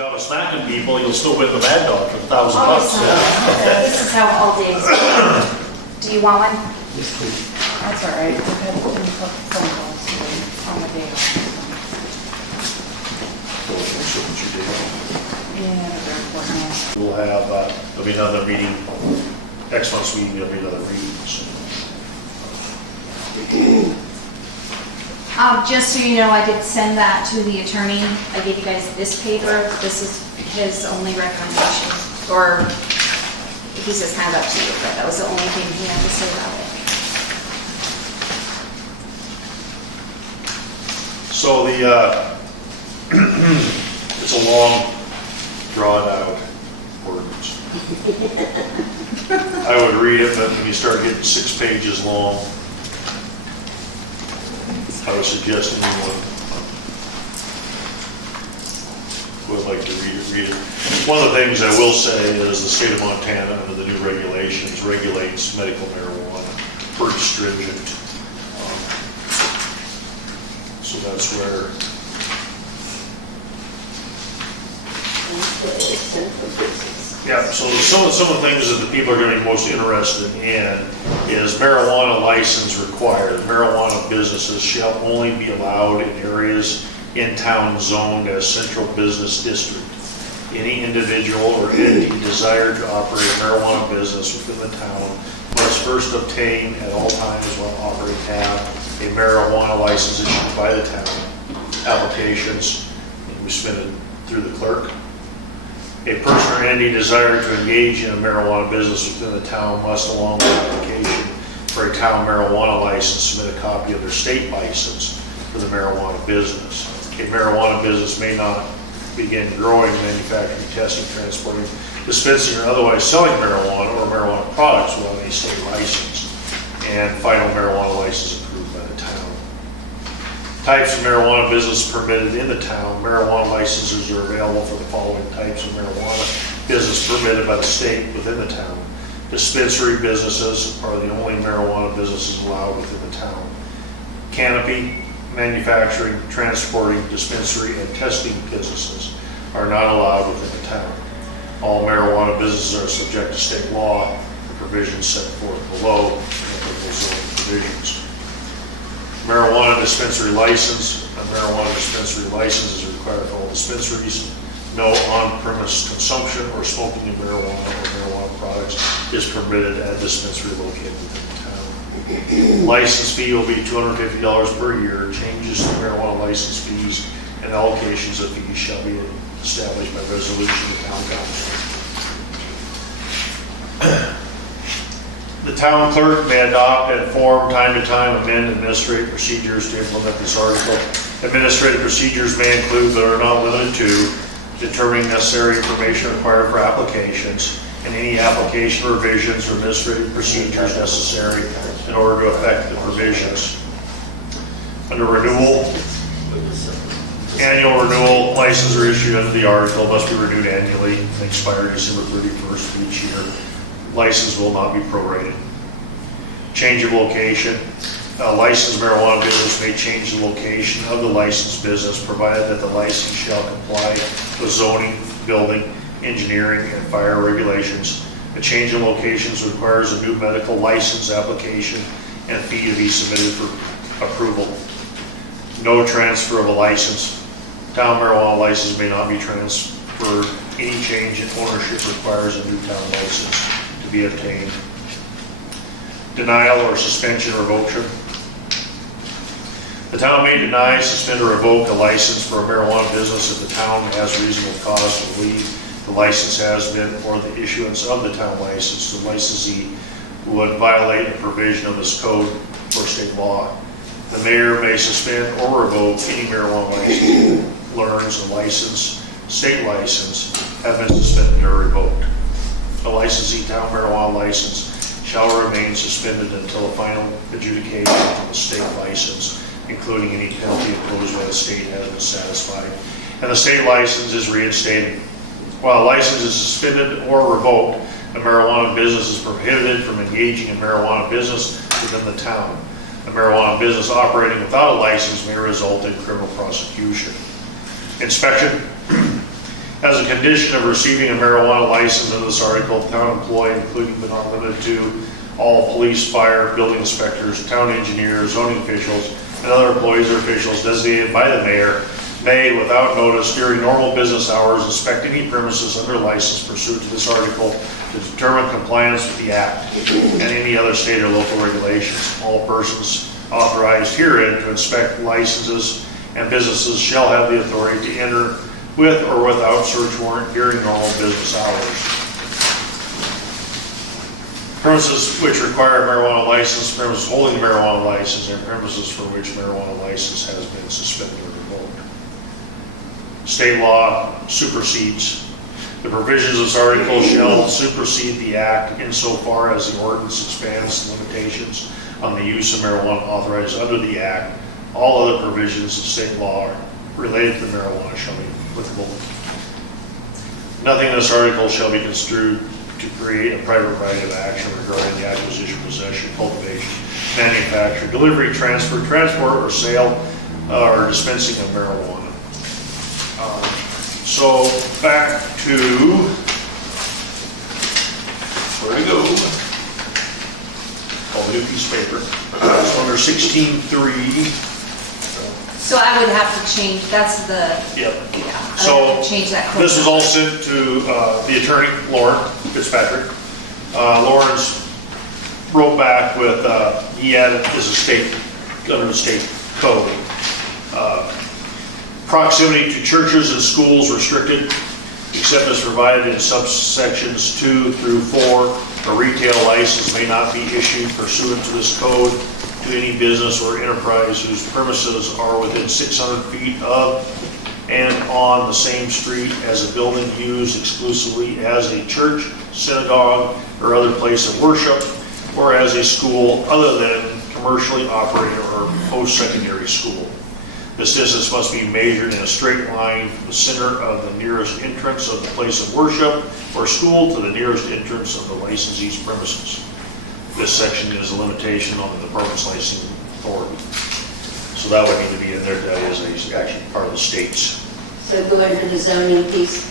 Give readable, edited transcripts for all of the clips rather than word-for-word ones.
job of smacking people, you'll still win the Mad Dog for $1,000 bucks. Okay, this is how all days go. Do you want one? Yes, please. That's all right. I've had phone calls on the day off. Yeah, they're important. We'll have, there'll be another meeting, next month's meeting, there'll be another meeting. So. Just so you know, I did send that to the attorney. I gave you guys this paper. This is his only recommendation. Or he says kind of up to you, but that was the only thing he had to say about it. So it's a long, drawn out ordinance. I would read it, but when you start getting 6 pages long, I would suggest anyone who would like to read it. One of the things I will say is the state of Montana, under the new regulations, regulates medical marijuana pretty stringent. So that's where. Yeah, so some of the things that the people are going to be most interested in is marijuana license required. Marijuana businesses shall only be allowed in areas in town zoned as central business district. Any individual or entity desired to operate a marijuana business within the town must first obtain at all times while operating have a marijuana license issued by the town. Applications will be submitted through the clerk. A person or entity desired to engage in a marijuana business within the town must, along with application for a town marijuana license, submit a copy of their state license for the marijuana business. A marijuana business may not begin growing, manufacturing, testing, transporting, dispensing, or otherwise selling marijuana or marijuana products without a state license, and final marijuana license approved by the town. Types of marijuana business permitted in the town. Marijuana licenses are available for the following types of marijuana business permitted by the state within the town. Dispensary businesses are the only marijuana businesses allowed within the town. Canopy, manufacturing, transporting, dispensary, and testing businesses are not allowed within the town. All marijuana businesses are subject to state law, the provisions set forth below, and applicable zoning provisions. Marijuana dispensary license. A marijuana dispensary license is required for all dispensaries. No on-premise consumption or smoking of marijuana or marijuana products is permitted at a dispensary located within the town. License fee will be $250 per year. Changes to marijuana license fees and allocations of fees shall be established by resolution of the town council. The town clerk may adopt and from time to time amend administrative procedures to implement this article. Administrative procedures may include, but are not limited to, determining necessary information required for applications and any application revisions or administrative procedures necessary in order to effect the provisions. Under renewal, annual renewal licenses are issued under the article, must be renewed annually and expire December 31st of each year. License will not be prorated. Change of location. A licensed marijuana business may change the location of the licensed business provided that the license shall comply with zoning, building, engineering, and fire regulations. A change in locations requires a new medical license application and fee to be submitted for approval. No transfer of a license. Town marijuana license may not be transferred. Any change in ownership requires a new town license to be obtained. Denial or suspension or revocation. The town may deny, suspend, or revoke a license for a marijuana business if the town has reasonable cause to believe the license has been, or the issuance of the town license, the licensee would violate a provision of this code or state law. The mayor may suspend or revoke any marijuana license, learns the license, state license, have been suspended or revoked. A licensee town marijuana license shall remain suspended until a final adjudication of the state license, including any penalty imposed by the state, has been satisfied, and the state license is reinstated. While a license is suspended or revoked, a marijuana business is prohibited from engaging in marijuana business within the town. A marijuana business operating without a license may result in criminal prosecution. Inspection. As a condition of receiving a marijuana license in this article, town employee, including but not limited to all police, fire, building inspectors, town engineers, zoning officials, and other employees or officials designated by the mayor may, without notice, during normal business hours, inspect any premises under license pursuant to this article to determine compliance with the act and any other state or local regulations. All persons authorized herein to inspect licenses and businesses shall have the authority to enter with or without search warrant during normal business hours. Premises which require a marijuana license, premises holding a marijuana license, and premises for which marijuana license has been suspended or revoked. State law supersedes. The provisions of this article shall supersede the act insofar as the ordinance expands limitations on the use of marijuana authorized under the act. All other provisions of state law related to marijuana shall be applicable. Nothing in this article shall be construed to create a private right of action regarding the acquisition, possession, cultivation, manufacture, delivery, transfer, transport, or sale, or dispensing of marijuana. So back to, where to go? Oh, new piece of paper. So under 16.3. So I would have to change, that's the, Yep. yeah, I would So have to change that code. this was all sent to the attorney, Lauren Fitzpatrick. Lawrence wrote back with, he added as a state, under the state code. Proximity to churches and schools restricted, except as provided in subsections 2 through 4. A retail license may not be issued pursuant to this code to any business or enterprise whose premises are within 600 feet of and on the same street as a building used exclusively as a church, synagogue, or other place of worship, or as a school other than commercially operated or post-secondary school. This distance must be measured in a straight line from the center of the nearest entrance of the place of worship or school to the nearest entrance of the licensee's premises. This section is a limitation on the department's licensing authority. So that would need to be in there, that is actually part of the state's. So go into the zoning piece,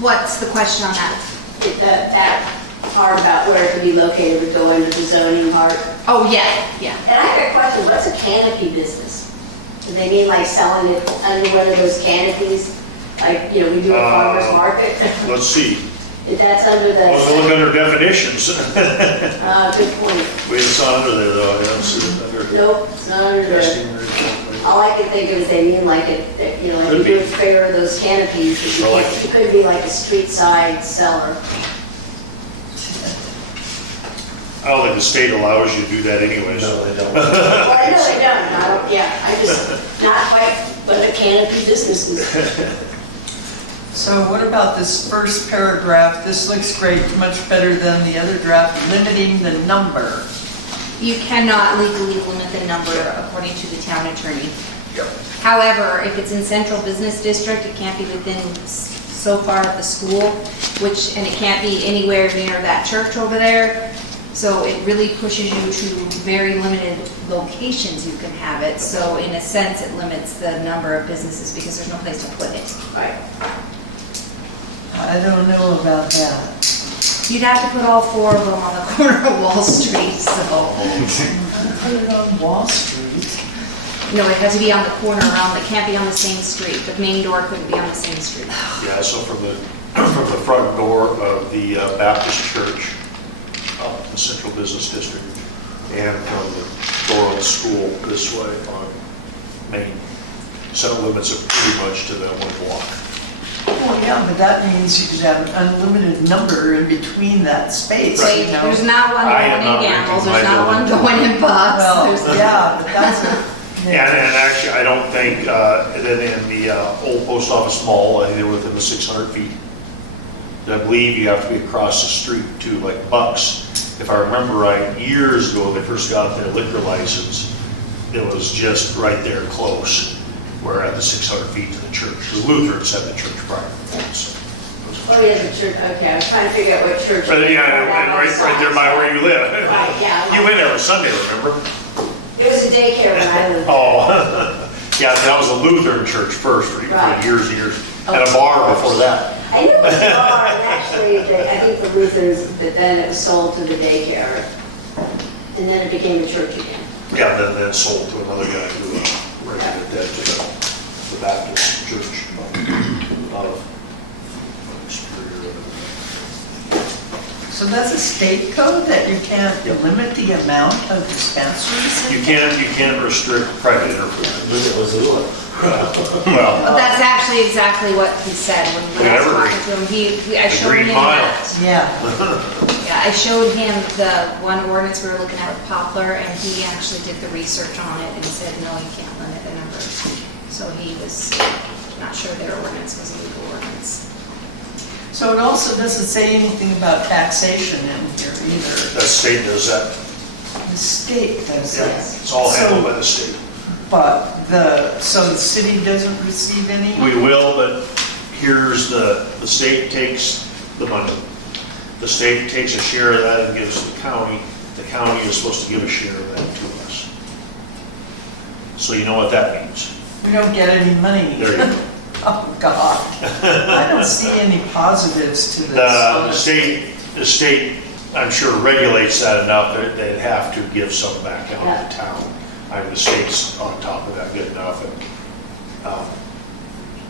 What's the question on that? that part about where it could be located would go into the zoning part. Oh, yeah, yeah. And I have a question, what's a canopy business? Do they mean like selling it under one of those canopies? Like, you know, we do a farmer's market? Let's see. If that's under the... Well, look under definitions. Good point. Wait, it's not under there though. I don't see it under. Nope, it's not under there. Testing. All I can think of is they mean like it, you know, like you Could do be. a fair of those canopies. Or like- It could be like a street side seller. I don't think the state allows you to do that anyways. No, they don't. Well, I know they don't, I don't, yeah, I just, not quite what a canopy business is. So what about this first paragraph? This looks great, much better than the other draft, limiting the number. You cannot legally limit the number according to the town attorney. Yep. However, if it's in central business district, it can't be within so far of the school, and it can't be anywhere near that church over there. So it really pushes you to very limited locations you can have it. So in a sense, it limits the number of businesses because there's no place to put it. Right. I don't know about that. You'd have to put all 4 of them on the corner of Wall Street, so. Put it on Wall Street. No, it has to be on the corner around, it can't be on the same street. The main door couldn't be on the same street. Yeah, so from the front door of the Baptist church, up the central business district, and from the door of the school this way on Main. So it limits it pretty much to that 1 block. Well, yeah, but that means you could have an unlimited number in between that space, you know? There's not one I am going not in Gambles, renting there's my not one building. going in Bucks. Well, there's- yeah, but that's a... And actually, I don't think that in the old post office mall, they're within the 600 feet. I believe you have to be across the street to like Bucks. If I remember right, years ago, they first got their liquor license, it was just right there close. We're at the 600 feet to the church. The Lutherans had the church prior. So, Oh, yeah, the church, okay, I was trying to figure out what church. but yeah, and right there by where you live. Right, yeah. You went every Sunday, remember? It was a daycare when I lived there. Oh, yeah, that was a Lutheran church first for Right. years and years. And a bar before that. I knew it was a bar, and actually, I think the Lutherans, but then it was sold to the daycare, and then it became a church again. Yeah, then sold to another guy who rented that to the Baptist church out of Superior. So that's a state code that you can't Yep. limit the amount of dispensaries? You can't restrict private enterprise. Missoula. Well, But that's actually exactly what he said when I was Whatever. talking to him. I showed Green him Mile. that. Yeah, Yeah, I showed him the one ordinance we were looking at with Poplar, and he actually did the research on it and said, no, you can't limit the number. So he was not sure their ordinance was a legal ordinance. so it also doesn't say anything about taxation in here either. the state does that. The state does Yeah, that. it's all handled So- by the state. But so the city doesn't receive any? We will, but here's the state takes the money. The state takes a share of that and gives to the county. The county is supposed to give a share of that to us. So you know what that means. We don't get any money. There you go. Oh, God. I don't see any positives to this. The state, I'm sure regulates that enough that they'd have to give some back out Yeah. to town. I mean, the state's on top of that good enough, and,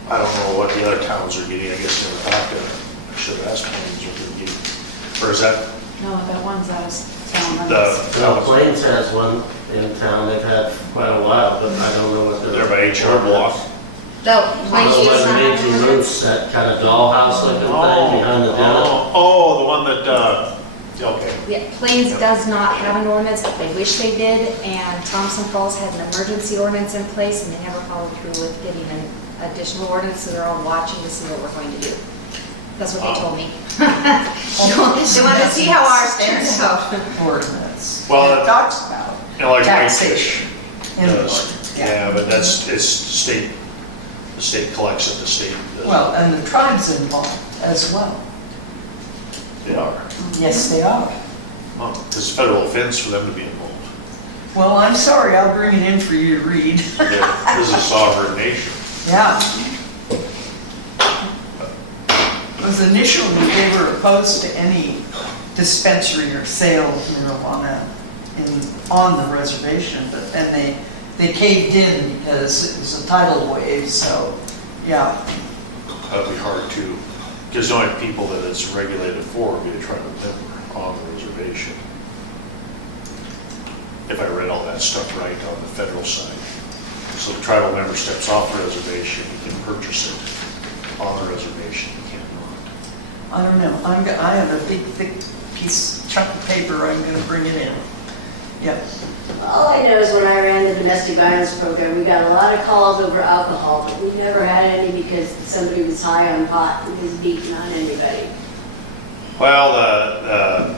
I don't know what the other towns are getting, I guess they'll have to, I should have asked Plains what they're getting. Or is that No, that one's out of town. Well, Plains has one in town, they've had for quite a while, but I don't know what they're. They're by HR block? No, Oh, Plains by does the not Mangy have Roots, that kind of dollhouse looking thing behind the deli. Oh, the one that, okay. Yeah, Plains does not have an ordinance, but they wish they did, and Thompson Falls had an emergency ordinance in place, and they never followed through with getting an additional ordinance, so they're all watching to see what we're going to do. That's what they told me. They wanted to see how ours turns out. Ordinance. Well, It talks about And like taxation. in the does. ordinance, Yeah, but it's state, the state collects it, the state does. Well, and the tribe's involved as well. They are. Yes, they are. It's a federal offense for them to be involved. Well, I'm sorry, I'll bring it in for you to read. This is a sovereign nation. Yeah. Because initially, they were opposed to any dispensary or sale of marijuana on the reservation, but then they caved in because it was a tidal wave, so, yeah. That'd be hard to, because the only people that it's regulated for would be a tribal member on the reservation. If I read all that stuff right on the federal side. So the tribal member steps off the reservation, he can purchase it on the reservation, he cannot. I don't know, I have a big, thick chunk of paper, I'm gonna bring it in. Yep. All I know is when I ran the domestic violence program, we got a lot of calls over alcohol, but we never had any because somebody was high on pot and was beating on anybody. Well,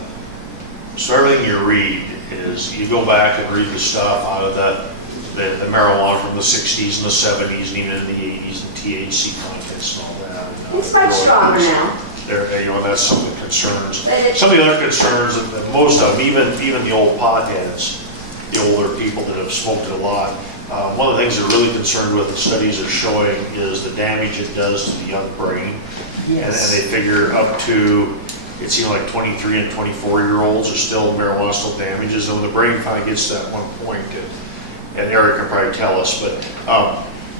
so everything you read is, you go back and read the stuff out of the marijuana from the 60s and the 70s and even in the 80s and THC contents and all that. It's much stronger now. That's some of the concerns. But it- Some of the other concerns, that most of them, even the old potheads, the older people that have smoked it a lot, one of the things they're really concerned with, the studies are showing, is the damage it does to the young brain. And they Yes. figure up to, it seems like 23 and 24-year-olds are still, marijuana still damages, and when the brain finally gets to that one point, and Eric can probably tell us, but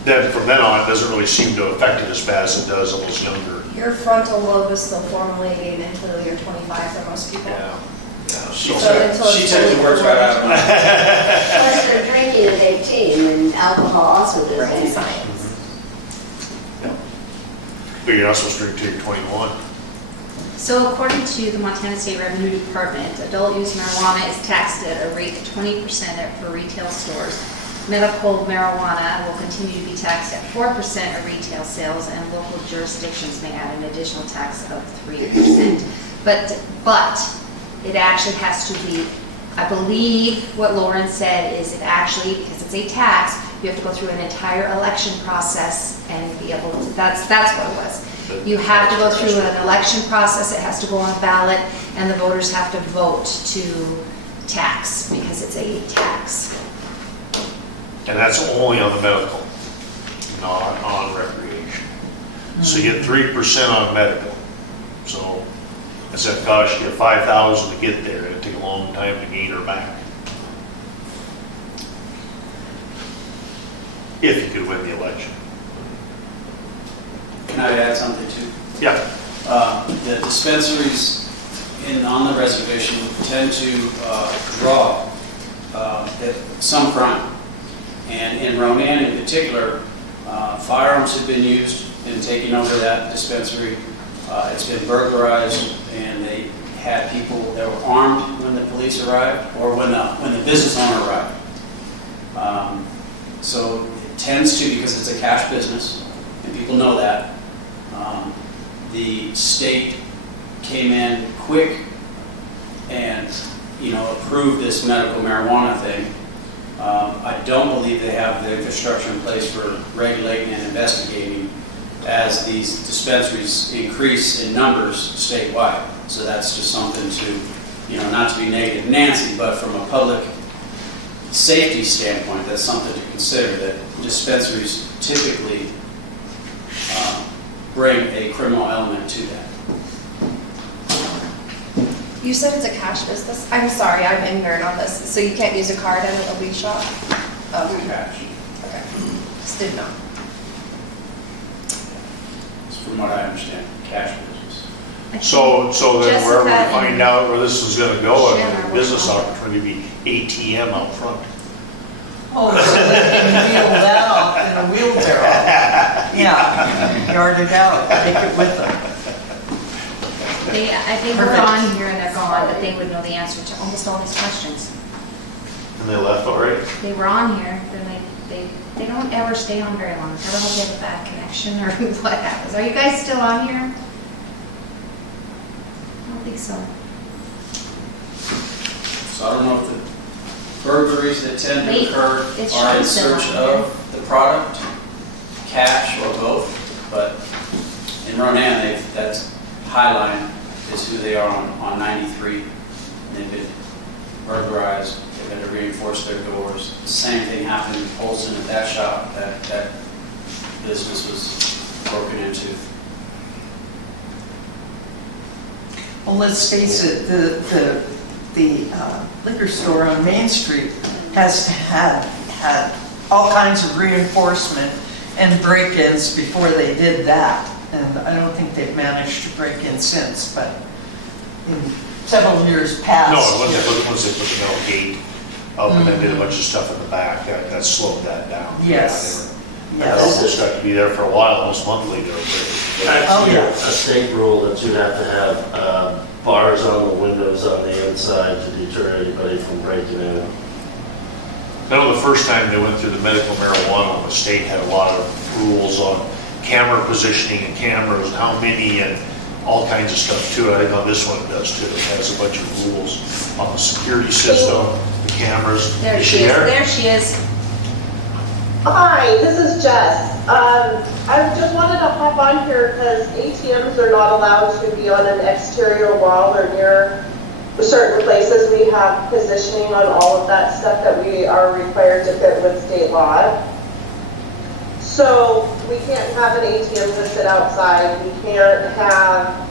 then from then on, it doesn't really seem to affect it as bad as it does on those younger. Your frontal lobe is still formulating until you're 25 for most people. Yeah. So So, until She it's tends to fully work right out. Plus they're drinking at 18 and alcohol also does Brain that. science. but you're not supposed to drink till you're 21. So according to the Montana State Revenue Department, adult use marijuana is taxed at a rate of 20% for retail stores. Medical marijuana will continue to be taxed at 4% of retail sales, and local jurisdictions may add an additional tax of 3%. But it actually has to be, I believe what Lauren said is it actually, because it's a tax, you have to go through an entire election process and be able to, that's what it was. You have to go through an election process, it has to go on a ballot, and the voters have to vote to tax, because it's a tax. And that's only on the medical, not on recreation. So you get 3% on medical. So it's gonna cost you $5,000 to get there. It'd take a long time to gain her back. If you could win the election. Can I add something too? Yeah. The dispensaries on the reservation tend to draw at some front. And in Ronan in particular, firearms have been used in taking over that dispensary. It's been burglarized, and they had people that were armed when the police arrived or when the business owner arrived. So it tends to, because it's a cash business, and people know that, the state came in quick and, approved this medical marijuana thing. I don't believe they have the infrastructure in place for regulating and investigating as these dispensaries increase in numbers statewide. So that's just something to, not to be negative Nancy, but from a public safety standpoint, that's something to consider, that dispensaries typically bring a criminal element to that. You said it's a cash business? I'm sorry, I'm ignorant on this. So you can't use a card at a weed shop? Oh, Cash, okay. Just didn't know. from what I understand, cash business. So then wherever we Jessica find and out where this is gonna go, Shannon a are business working on it. opportunity be ATM out front. Oh, so they can wheel that off in a wheelchair. Yeah, yard it out, take it with them. They were Perfect. on here and they're gone, but they would know the answer to almost all these questions. And they left already? They were on here, then they don't ever stay on very long. I don't know if they have a bad connection or what happens. Are you guys still on here? I don't think so. So I don't know if the burglaries that tend to Wait, occur it are in shows them search on of the product, cash or both, but in Ronan, that's Highline is who they are on 93. And they've been burglarized, they've had to reinforce their doors. The same thing happened in Polson at that shop, that business was broken into. Well, let's face it, the liquor store on Main Street has had all kinds of reinforcement and break-ins before they did that. And I don't think they've managed to break in since, but in several years past. No, once they put the metal gate up and then did a bunch of stuff in the back, that slowed that down. Yes. They're Yes. almost got to be there for a while, almost monthly to It's Oh, actually yeah. a state rule that you have to have bars on the windows on the inside to deter anybody from breaking in. I know the first time they went through the medical marijuana, the state had a lot of rules on camera positioning and cameras, and how many, and all kinds of stuff too. I know this one does too. It has a bunch of rules on the security system, the cameras. There Is she is, there? there she is. Hi, this is Jess. I just wanted to hop on here because ATMs are not allowed to be on an exterior wall or near certain places. We have positioning on all of that stuff that we are required to fit with state law. So we can't have an ATM to sit outside. We can't have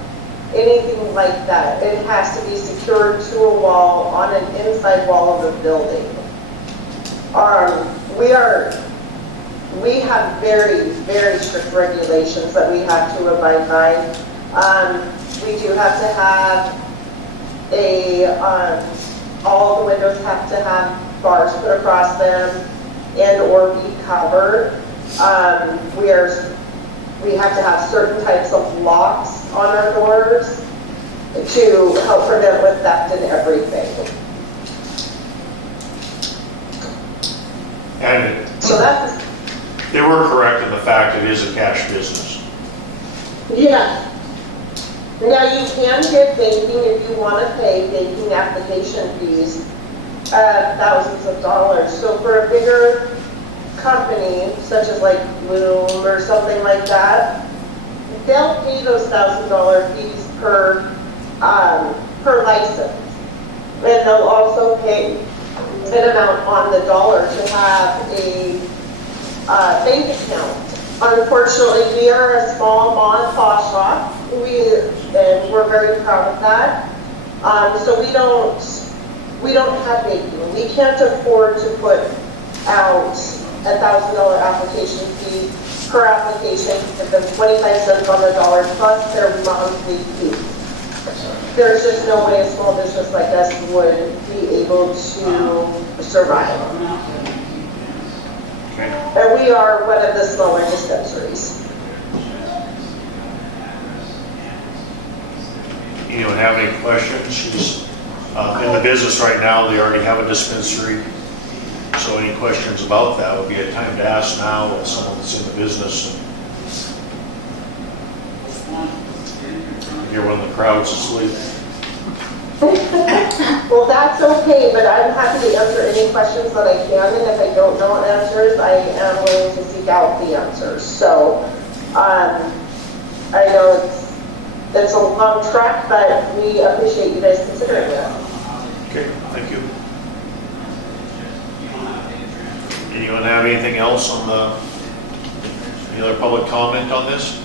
anything like that. It has to be secured to a wall on an inside wall of a building. We have very, very strict regulations that we have to abide by. We do have to have all the windows have to have bars put across them and or be covered. We have to have certain types of locks on our doors to help prevent with theft and everything. And So that's, they were correct in the fact it is a cash business. yeah. Now you can get banking if you want to pay banking application fees, thousands of dollars. So for a bigger company, such as like Bloom or something like that, they'll pay those $1,000 fees per license. And they'll also pay an amount on the dollar to have a bank account Unfortunately, we are a small mom and pop shop. And we're very proud of that. So we don't have baking. We can't afford to put out $1,000 application fee per application, because of 25 cents on the dollar plus their monthly fee. There's just no way a small business like us would be able to survive. Okay. And we are one of the smaller dispensaries. Anyone have any questions? She's in the business right now. They already have a dispensary. So any questions about that would be a time to ask now with someone that's in the business. You're one of the crowds asleep. Well, that's okay, but I'm happy to answer any questions that I can, and if I don't know answers, I am willing to seek out the answers. So, I know it's a long track, but we appreciate you guys considering it. Okay, thank you. Anyone have anything else on any other public comment on this?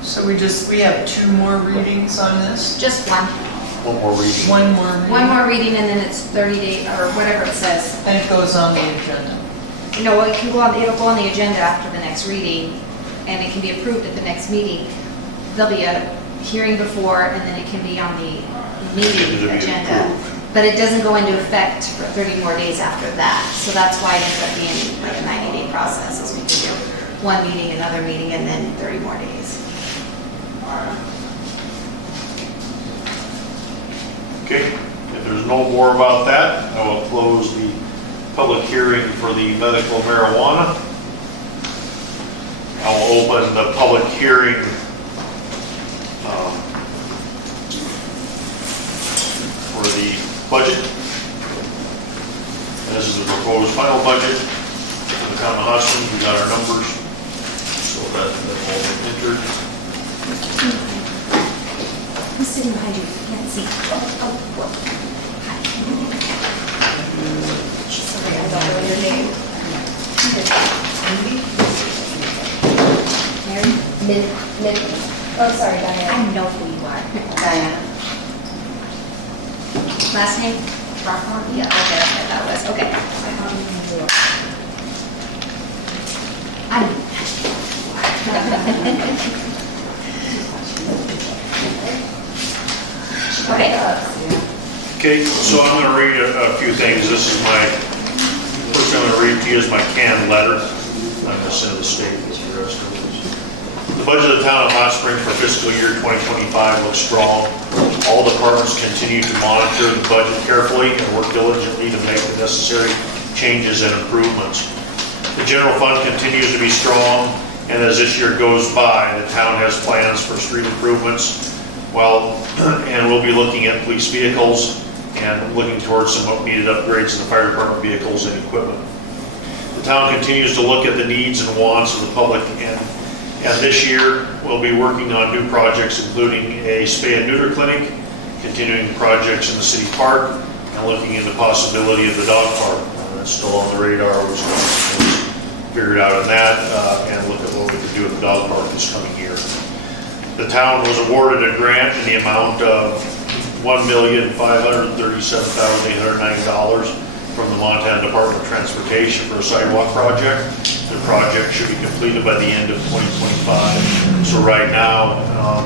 So we have 2 more readings on this? Just one. One more reading. One more reading? One more reading and then it's 30 days, or whatever it says. And it goes on the agenda. No, it'll go on the agenda after the next reading, and it can be approved at the next meeting. There'll be a hearing before, and then it can be on the meeting It'll be agenda. approved. But it doesn't go into effect for 30 more days after that. So that's why it ends up being like a 90-day process, is we can do one meeting, another meeting, and then 30 more days. Okay, if there's no more about that, I will close the public hearing for the medical marijuana. I will open the public hearing for the budget. This is the proposed final budget for the town of Hudson. We got our numbers, so that will be entered. I'm sitting behind you, you can't see. Oh. Hi. Sorry, I don't know your name. Mary? Oh, sorry, Diane. I know who you are. Diana. Last name? Barthon? Yeah, okay, that was, okay. Okay. Okay, so I'm going to read a few things. This is first I'm going to read to you is my canned letter. I'm going to send to the state with the rest of this. The budget of the town of Hot Springs for fiscal year 2025 looks strong. All departments continue to monitor the budget carefully and work diligently to make the necessary changes and improvements. The general fund continues to be strong, and as this year goes by, the town has plans for street improvements. And we'll be looking at police vehicles and looking towards some needed upgrades in the fire department vehicles and equipment. The town continues to look at the needs and wants of the public, and this year we'll be working on new projects, including a spay and neuter clinic, continuing projects in the city park, and looking into the possibility of the dog park. That's still on the radar. We're still figured out on that, and look at what we can do with the dog park this coming year. The town was awarded a grant in the amount of $1,537,890 from the Montana Department of Transportation for a sidewalk project. The project should be completed by the end of 2025. So right now,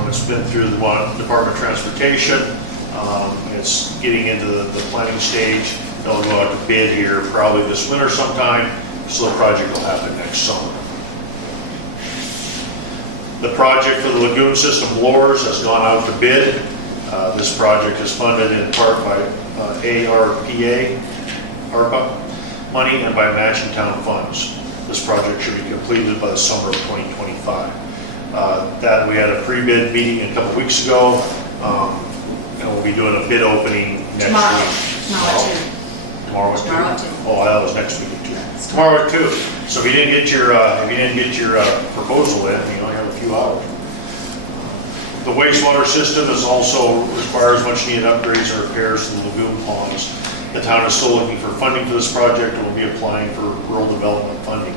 it's been through the Department of Transportation. It's getting into the planning stage. They'll go out to bid here probably this winter sometime, so the project will happen next summer. The project for the lagoon system blowers has gone out to bid. This project is funded in part by ARPA money and by matching town funds. This project should be completed by the summer of 2025. That we had a pre-bid meeting a couple weeks ago, and we'll be doing a bid opening next week. Tomorrow at 2. Oh, that was next week at 2. Tomorrow at 2. So if you didn't get your proposal in, you only have a few hours. The wastewater system is also requires much needed upgrades and repairs to the lagoon ponds. The town is still looking for funding for this project and will be applying for rural development funding.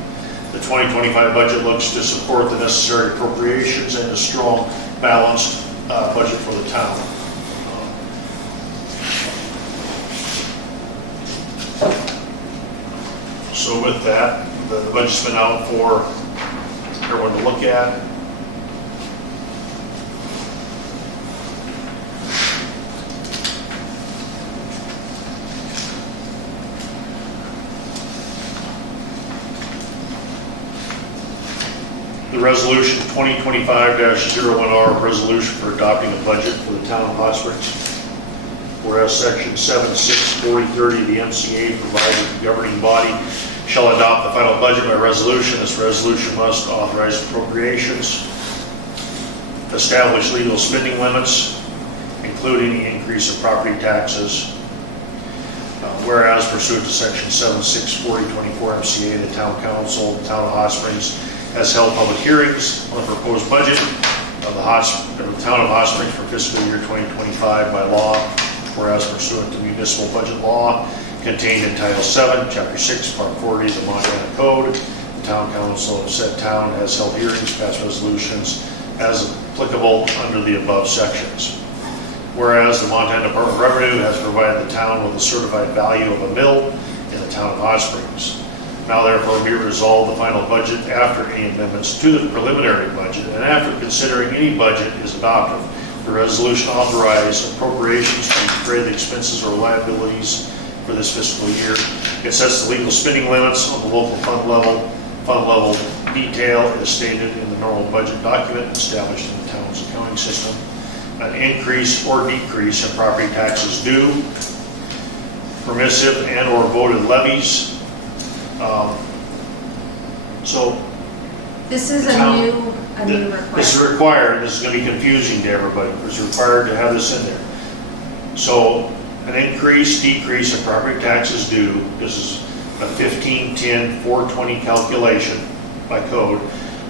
The 2025 budget looks to support the necessary appropriations and a strong, balanced budget for the town. So with that, the budget's been out for everyone to look at. The resolution 2025-01R, resolution for adopting a budget for the town of Hot Springs. Whereas section 764030 of the MCA provides that the governing body shall adopt the final budget by resolution. This resolution must authorize appropriations, establish legal spending limits, including the increase of property taxes. Whereas pursuant to section 764024 MCA, the town council, the town of Hot Springs, has held public hearings on the proposed budget of the town of Hot Springs for fiscal year 2025 by law. Whereas pursuant to municipal budget law contained in Title 7, Chapter 6, Part 40 of the Montana Code, the town council of said town has held hearings, passed resolutions as applicable under the above sections. Whereas the Montana Department of Revenue has provided the town with a certified value of a mill in the town of Hot Springs. Now therefore be resolved, the final budget after any amendments to the preliminary budget and after considering any budget is adopted, the resolution authorizes appropriations to defray the expenses or liabilities for this fiscal year. It sets the legal spending limits on the local fund level. Fund level detail is stated in the normal budget document established in the town's accounting system. An increase or decrease in property taxes due, permissive and or voted levies. So This is a new requirement. this is required. This is going to be confusing to everybody. It's required to have this in there. So an increase, decrease in property taxes due. This is a 15-10-420 calculation by code.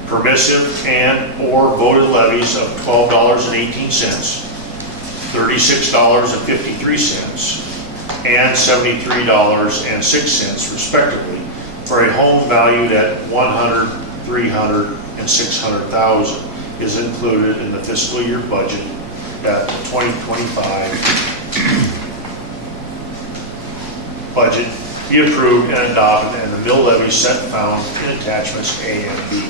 Permissive and or voted levies of $12.18, $36.53, and $73.06 respectively, for a home valued at $100,000, $300,000, and $600,000 is included in the fiscal year budget that the 2025 budget be approved and adopted, and the mill levy set found in attachments A and B.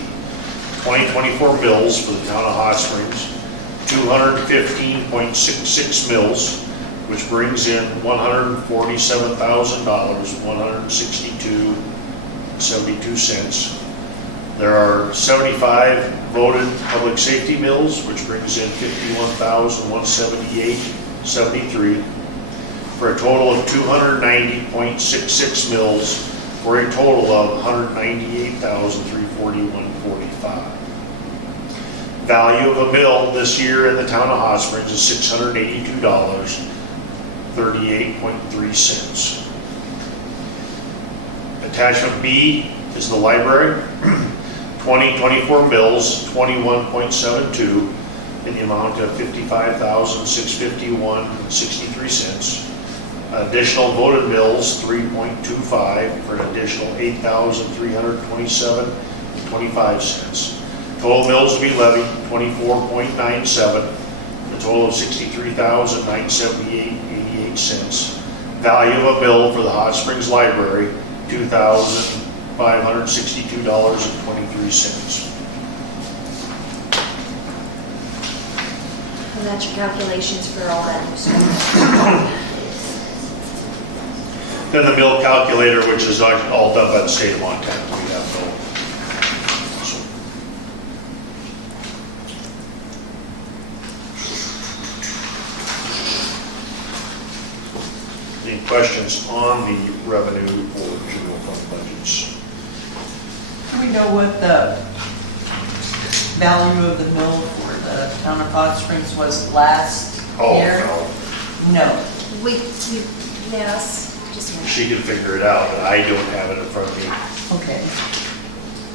2024 mills for the town of Hot Springs, 215.66 mills, which brings in $147,000, $162.72. There are 75 voted public safety mills, which brings in $51,178.73, for a total of 290.66 mills, for a total of $198,341.45. Value of a mill this year in the town of Hot Springs is $682.38.3. Attachment B is the library. 2024 mills, 21.72 in the amount of $55,651.63. Additional voted mills, 3.25 for an additional $8,327.25. Total mills to be levied, 24.97, a total of $63,978.88. Value of a bill for the Hot Springs Library, $2,562.23. And that's your calculations for all that. Then the mill calculator, which is all done by the state of Montana. We have no. Any questions on the revenue or general fund budgets? Do we know what the value of the mill for the town of Hot Springs was last year? No. Yes, just a minute. She can figure it out, but I don't have it in front of me. Okay.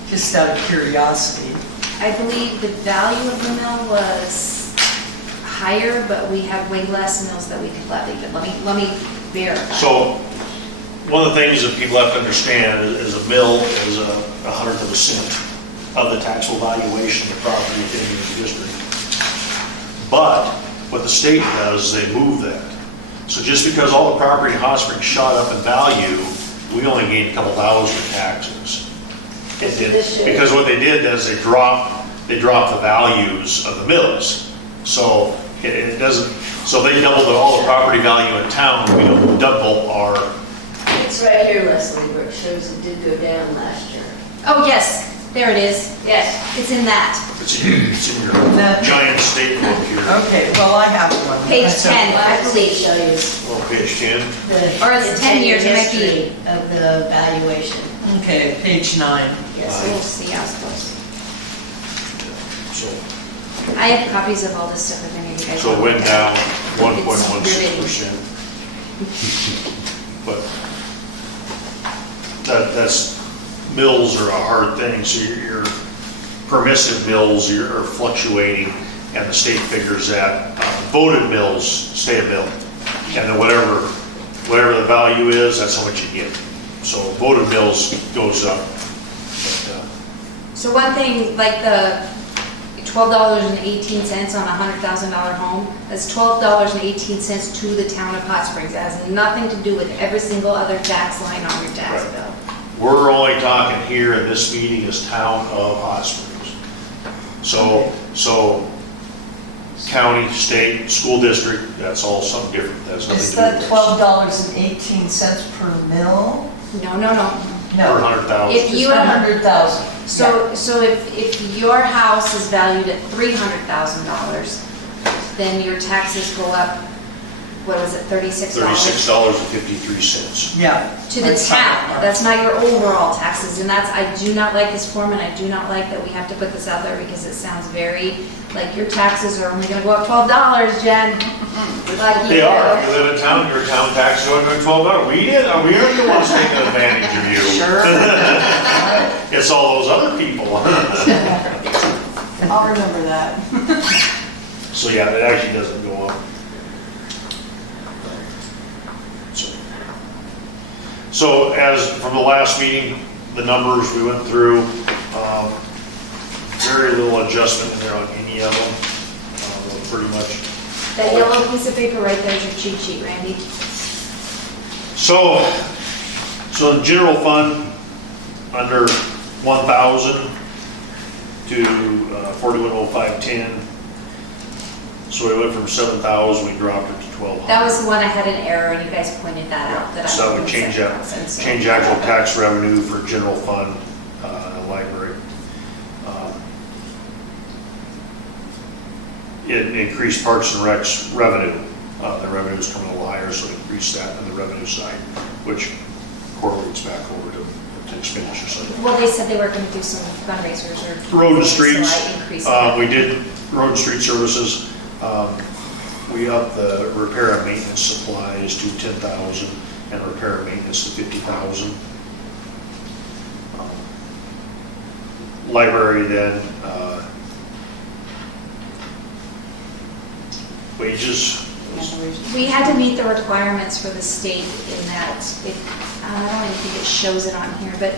Just out of curiosity. I believe the value of the mill was higher, but we have way less mills that we could levy, but let me verify. So one of the things that people have to understand is a mill is a 1/100 of a cent of the taxable valuation of the property within your district. But what the state does, they move that. So just because all the property in Hot Springs shot up in value, we only gained a couple thousand in taxes. It did, because what they did is they dropped the values of the mills. So it doesn't, so they doubled all the property value in town, we don't double our. It's right here, Leslie, where it shows it did go down last year. Oh, yes, there it is. Yes. It's in that. It's in your giant state book here. Okay, well, I have one. Page So- 10, I believe. Show you Well, page 10. the. Or it's the 10 years, it might be. history of the valuation. Okay, page 9. Yes, we'll see, I suppose. So, I have copies of all this stuff if any of you guys. so it want went to look down at it. 1.16%. But that's, mills are a hard thing, so your permissive mills are fluctuating, and the state figures that voted mills stay a mill. And then whatever the value is, that's how much you get. So voted mills goes up. But, So one thing, like the $12.18 on a $100,000 home, that's $12.18 to the town of Hot Springs. It has nothing to do with every single other tax line on your tax Right. bill. we're only talking here in this meeting is town of Hot Springs. So county, state, school district, that's all something different. That's nothing Is to do with that this. $12.18 per mill? No. Per No. 100,000. If you Per have, 100,000. so if your house is valued at $300,000, then your taxes go up, what was it, $36? $36.53. Yeah. To the town, that's not your overall taxes, and that's, I do not like this form, and I do not like that we have to put this out there, because it sounds very, like, your taxes are only gonna go up $12, Jen. Like, They are. If you live in town, your town tax is going to $12. We aren't the ones taking advantage of you. Sure. It's all those other people. I'll remember that. So yeah, it actually doesn't go up. So as from the last meeting, the numbers we went through, very little adjustment in there on any of them, pretty much. That yellow piece of paper right there is your cheat sheet, Randy. So the general fund, under 1,000 to 410510. So we went from 7,000, we dropped it to 1,200. That was the one I had an error, and you guys pointed that out. That I So we change actual tax revenue for general fund, library. It increased Parks and Rec's revenue. The revenue's coming a little higher, so it increased that on the revenue side, which correlates back over to expenditure side. Well, they said they were gonna do some fundraisers or. Road and streets, So I increased that. we did road and street services. We upped the repair and maintenance supplies to 10,000 and repair and maintenance to 50,000. Library then, wages. We had to meet the requirements for the state in that, I don't even think it shows it on here, but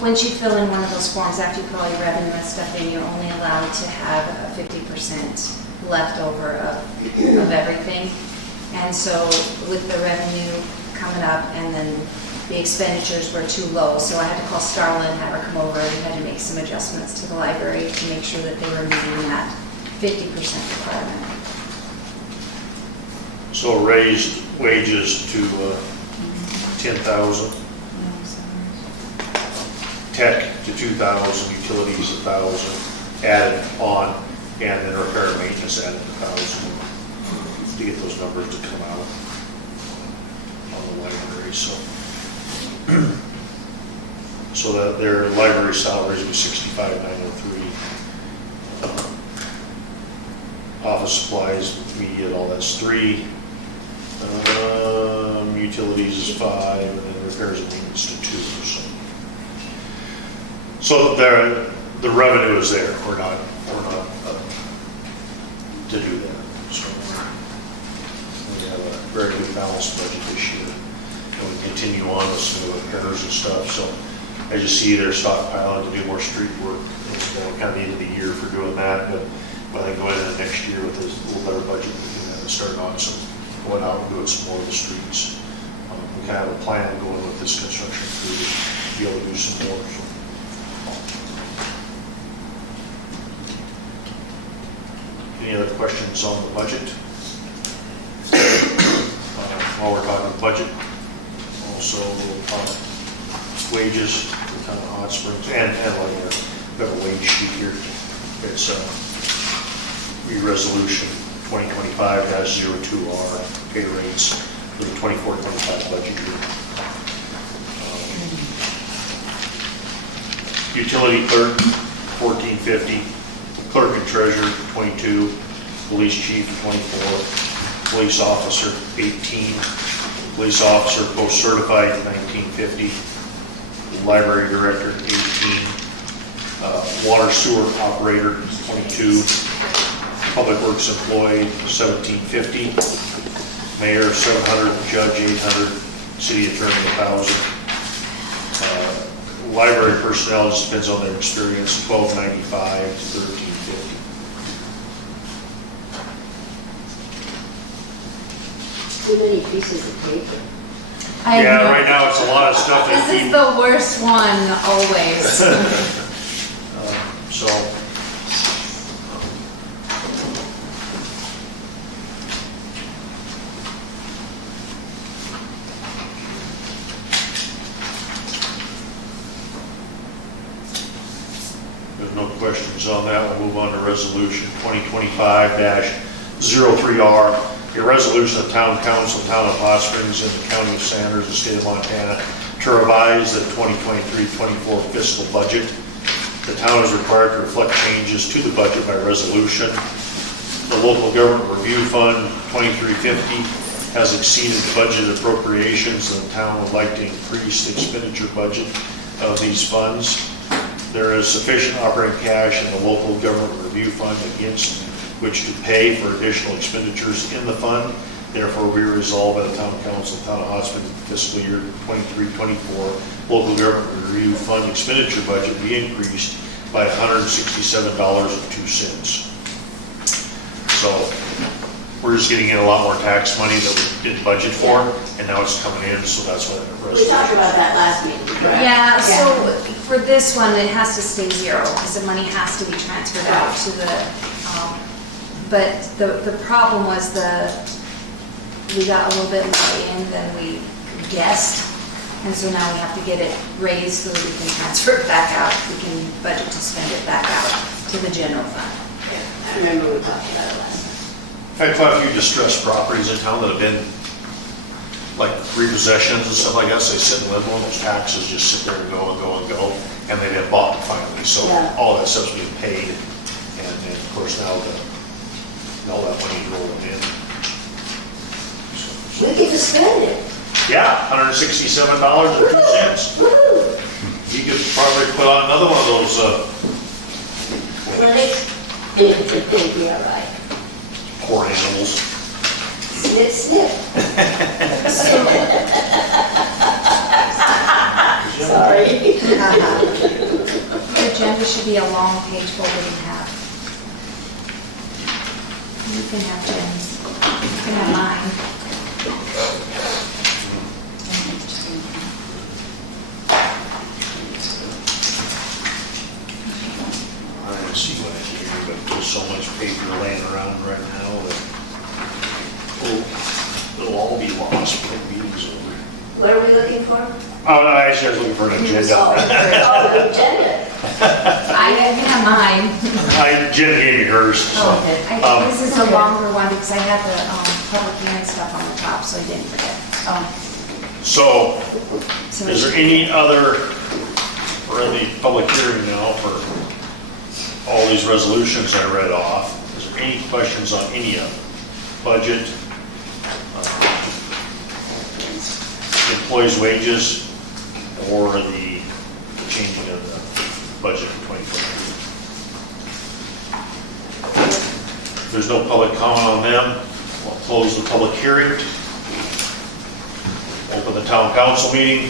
once you fill in one of those forms, after you put all your revenue and stuff in, you're only allowed to have a 50% leftover of everything. And so with the revenue coming up and then the expenditures were too low, so I had to call Starla and have her come over and had to make some adjustments to the library to make sure that they were meeting that 50% requirement. So raised wages to 10,000. Tech to 2,000, utilities 1,000, added on, and then repair and maintenance added 1,000 to get those numbers to come out on the library. So that their library salaries would be $65,903. Office supplies, media, all that's 3. Utilities is 5, and then repairs and maintenance to 2. So the revenue is there. We're not to do that. So we have a very good balanced budget this year. And and we continue on with some of the repairs and stuff, so as you see, they're stockpiling to do more street work, kind of the end of the year for doing that, but I think going into next year with a little better budget, we can start on some, going out and doing some more of the streets. We kind of have a plan going with this construction crew to be able to do some more, so. Any other questions on the budget? While we're talking budget, also wages, the town of Hot Springs, and like we have a wage sheet here. It's resolution 2025-02R pay rates for the 24-25 budget year. Utility clerk, $14.50. Clerk and treasurer, 22, police chief, 24, police officer, 18, police officer post-certified, 1950, library director, 18, water sewer operator, 22, public works employee, 1750, mayor, 700, judge, 800, city attorney, 1,000. Library personnel, just depends on their experience, 1295 to 1350. Too many pieces of paper. I Yeah, know. right now it's a lot of stuff. This is the worst one, always. So, there's no questions on that. We'll move on to resolution 2025-03R. A resolution of Town Council, Town of Hot Springs, and the County of Sanders, the State of Montana, to revise the 2023-24 fiscal budget. The town is required to reflect changes to the budget by resolution. The Local Government Review Fund 2350 has exceeded the budget appropriations, and the town would like to increase the expenditure budget of these funds. There is sufficient operating cash in the Local Government Review Fund against which to pay for additional expenditures in the fund. Therefore, we resolve by the Town Council, Town of Hot Springs, fiscal year 23-24 Local Government Review Fund expenditure budget be increased by $167.02. So we're just getting in a lot more tax money that we didn't budget for, and now it's coming in, so that's what the We talked about that last meeting, correct? Yeah, so for this one, it has to stay zero, because the money has to be transferred out to the, but the problem was we got a little bit more in than we guessed, and so now we have to get it raised so that we can transfer it back out. We can budget to spend it back out to the general fund. Yeah, I remember we talked about it last time. I've had quite a few distressed properties in town that have been like repossessions and stuff like that, so they sit in limbo, and those taxes just sit there and go and go and go, and they've been bought finally, so Yeah. all that stuff's being paid, and then of course now all that money's rolling in. We get to spend it. Yeah, $167.02. Woo-hoo. You could probably put on another one of those, Clinic. Yeah, right. poor animals. Snip, snip. Sorry. The agenda should be a long page folded in half. You can have Jen's, you can have mine. I don't see what I hear, but there's so much paper laying around right now that it'll all be lost when the meeting's over. What are we looking for? Oh, no, actually, I was looking for an agenda. Oh, the agenda. I can have mine. Jen gave me hers, so. This is a longer one because I had the public hearing stuff on the top, so I didn't forget. So, So is there any other, we're in the public hearing now for all these resolutions I read off. Is there any questions on any of them? Budget, employees' wages, or the changing of the budget for 2023? If there's no public comment on them, we'll close the public hearing. Open Open the town council meeting.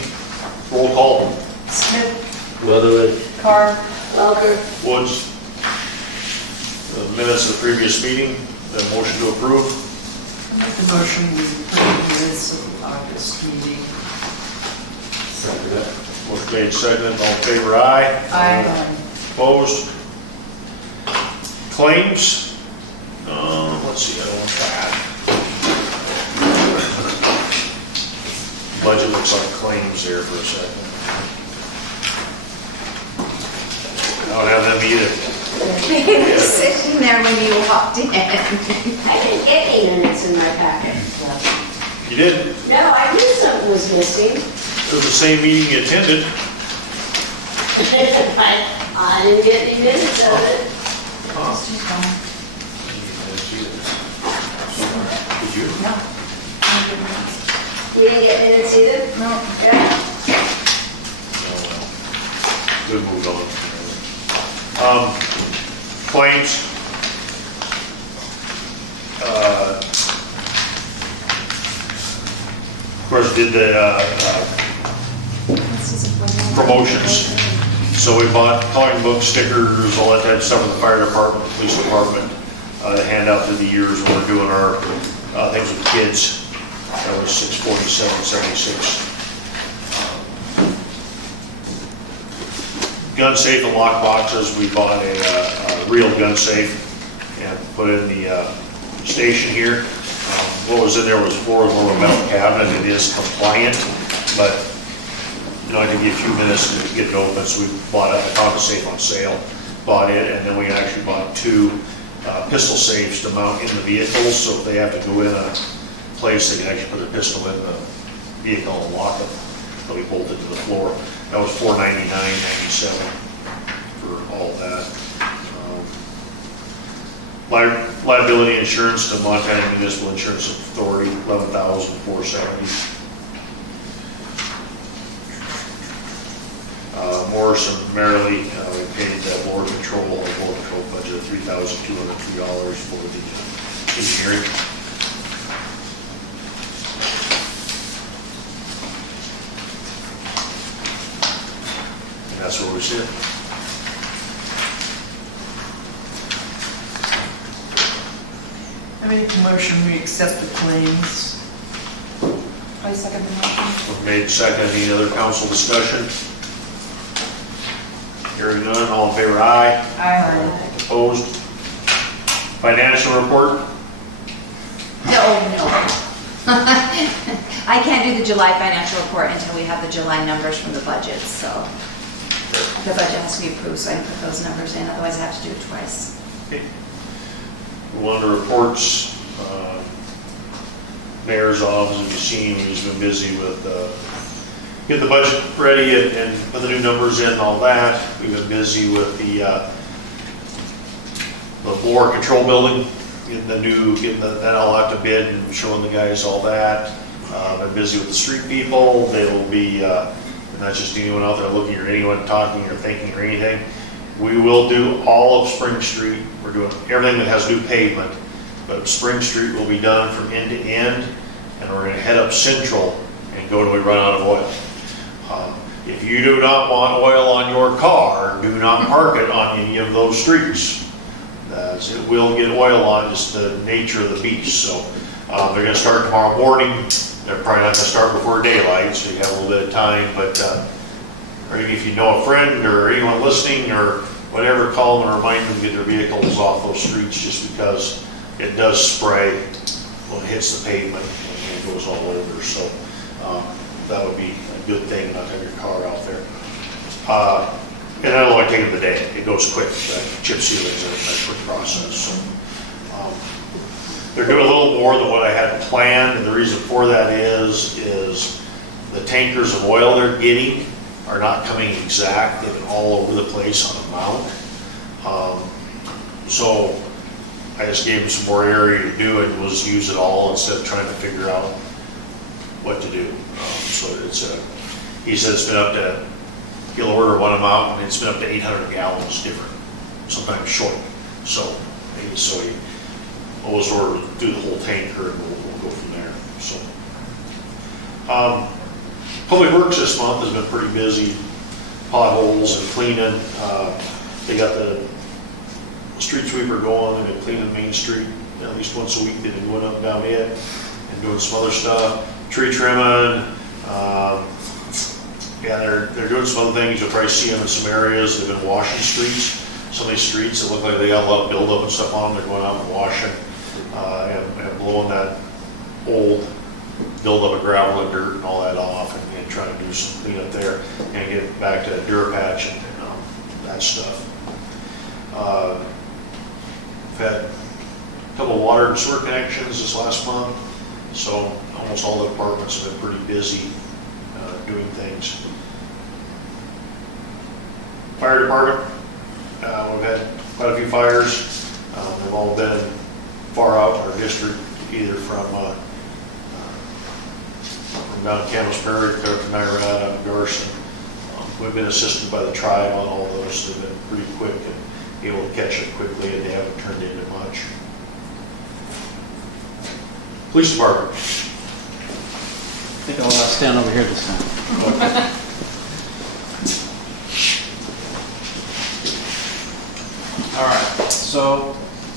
Roll call. Smith, Weatherly, Carr, Welker, Woods. The minutes of the previous meeting, the motion to approve. I make the motion we approve the minutes of the August meeting. second it. Motion made, seconded, all in favor, aye. Aye. Opposed? Claims? Let's see, I don't want that. Budget looks like claims there for a second. I don't have them either. They were sitting there when you walked in. I didn't get any minutes in my packet. You didn't? No, I knew something was missing. It was the same meeting you attended. I didn't get any minutes of it. Did you? No. You didn't get minutes either? No. Yeah. Good move on. Claims. Of course, did the promotions. So we bought coloring books, stickers, all that type of stuff for the fire department, police department, to hand out through the years when we're doing our things with kids. That was $647.76. Gun safe and lock boxes, we bought a real gun safe and put in the station here. What was in there was more of a metal cabinet. It is compliant, but I can give you a few minutes to get it open. So we bought it, I found a safe on sale, bought it, and then we actually bought 2 pistol safes to mount in the vehicles. So if they have to go in a place, they can actually put a pistol in the vehicle and lock it. They'll be bolted to the floor. That was $499.97 for all that. Liability insurance to Montana Municipal Insurance Authority, $11,470. Morrison Merrily, we paid border control budget of $3,203 for the engineering. And that's where we sit. I make the motion we accept the claims. I second the motion. Made second, any other council discussion? Hearing none, all in favor, aye. Aye. Opposed? Financial report? No. I can't do the July financial report until we have the July numbers from the budget, so the budget has to be approved, so I can put those numbers in, otherwise I have to do it twice. Okay. One of the reports, mayor's office, as you've seen, he's been busy with getting the budget ready and put the new numbers in and all that. We've been busy with the blower control building, getting that all out to bid and showing the guys all that. Been busy with the street people. They will be, not just anyone out there looking or anyone talking or thinking or anything. We will do all of Spring Street. We're doing everything that has new pavement, but Spring Street will be done from end to end, and we're going to head up Central and go till we run out of oil. If you do not want oil on your car, do not park it on any of those streets. It will get oil on, just the nature of the beast. So they're going to start tomorrow morning. They're probably not going to start before daylight, so you have a little bit of time, but or if you know a friend or anyone listening or whatever, call them and remind them to get their vehicles off those streets, just because it does spray when it hits the pavement and it goes all over. So that would be a good thing, not to have your car out there. And that'll only take them the day. It goes quick. Chip sealing is a quick process. So, they're doing a little more than what I had planned, and the reason for that is the tankers of oil they're getting are not coming exact. They've been all over the place on amount. So I just gave them some more area to do it, and was use it all instead of trying to figure out what to do. So he said it's been up to, he'll order one amount, and it's been up to 800 gallons different, sometimes short. So he will just order, do the whole tanker, and we'll go from there. So Public Works this month has been pretty busy, potholes and cleaning. They got the street sweeper going, they've been cleaning Main Street at least once a week. They've been going up and down it and doing some other stuff, tree trimming. Yeah, they're doing some other things. You'll probably see them in some areas. They've been washing streets. Some of these streets that look like they got a lot of buildup and stuff on them, they're going out and washing and blowing that old buildup of gravel and dirt and all that off and trying to do some cleanup there and get back to Durapatch and that stuff. We've had a couple of water and sewer connections this last month, so almost all the departments have been pretty busy doing things. Fire department, we've had quite a few fires. They've all been far out in our district, either from down Camas Prairie, clear up to Niagara, up to Garson. We've been assisted by the tribe on all those. They've been pretty quick and able to catch it quickly, and they haven't turned into much. Police department. I think I'll stand over here this time. All right, so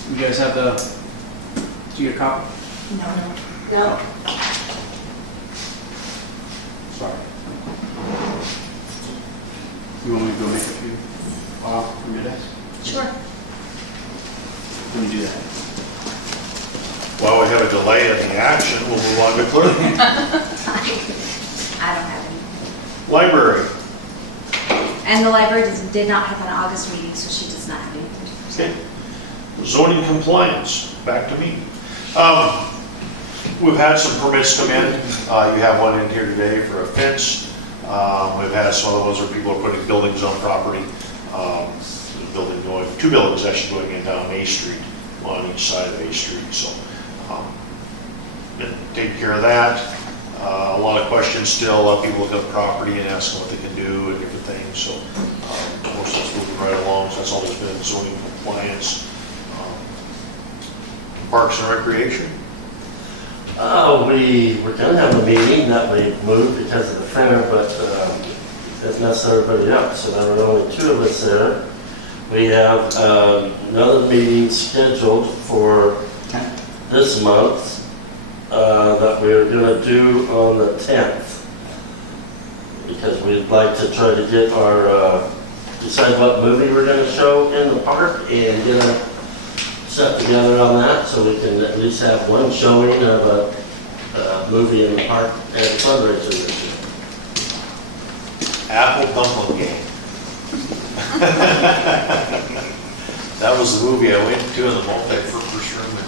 you guys have do you get a copy? No, Sorry. You want me to go make a few from your desk? Sure. Let me do that. While we have a delay in the action, we'll move on to clerk. I don't have any. Library. And the library did not have an August meeting, so she does not have anything to say. Okay. Zoning compliance, back to me. We've had some permits come in. You have one in here today for a fence. We've had some other ones where people are putting buildings on property. There's a building two buildings actually going in down A Street, one on each side of A Street. So, been taking care of that. A lot of questions still. A lot of people look up property and ask them what they can do and different things. So, most of it's moving right along. So that's all there's been, zoning compliance. Parks and Recreation. We were going to have a meeting that we moved because of the fair, but it messed everybody up, so there were only two of us there. We have another meeting scheduled for this month that we're going to do on the 10th, because we'd like to try to get our, decide what movie we're going to show in the park and get a set together on that, so we can at least have one showing of a movie in the park and fundraiser this year. Apple Dumpling Game. That was the movie I went to in the multi-purpose room in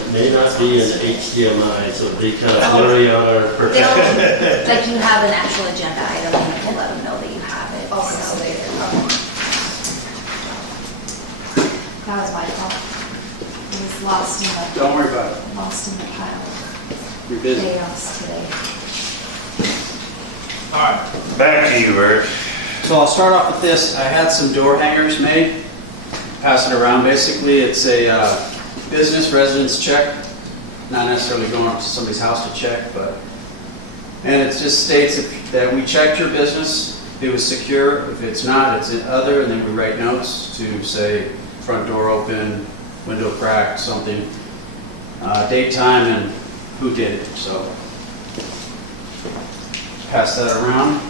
It may not be in HDMI, so it'll be kind of blurry on our projection. Like you have an actual agenda item, and you can let them know that you have it. Oh, so. so they That was my fault. It was lost in the, Don't worry about it. lost in the pile of You're busy. chaos today. All right. Back to you, Eric. So I'll start off with this. I had some door hangers made. Pass it around. Basically, it's a business residence check. Not necessarily going up to somebody's house to check, but and it just states that we checked your business. It was secure. If it's not, it's in other, and then we write notes to say front door open, window cracked, something, date, time, and who did it. So pass that around.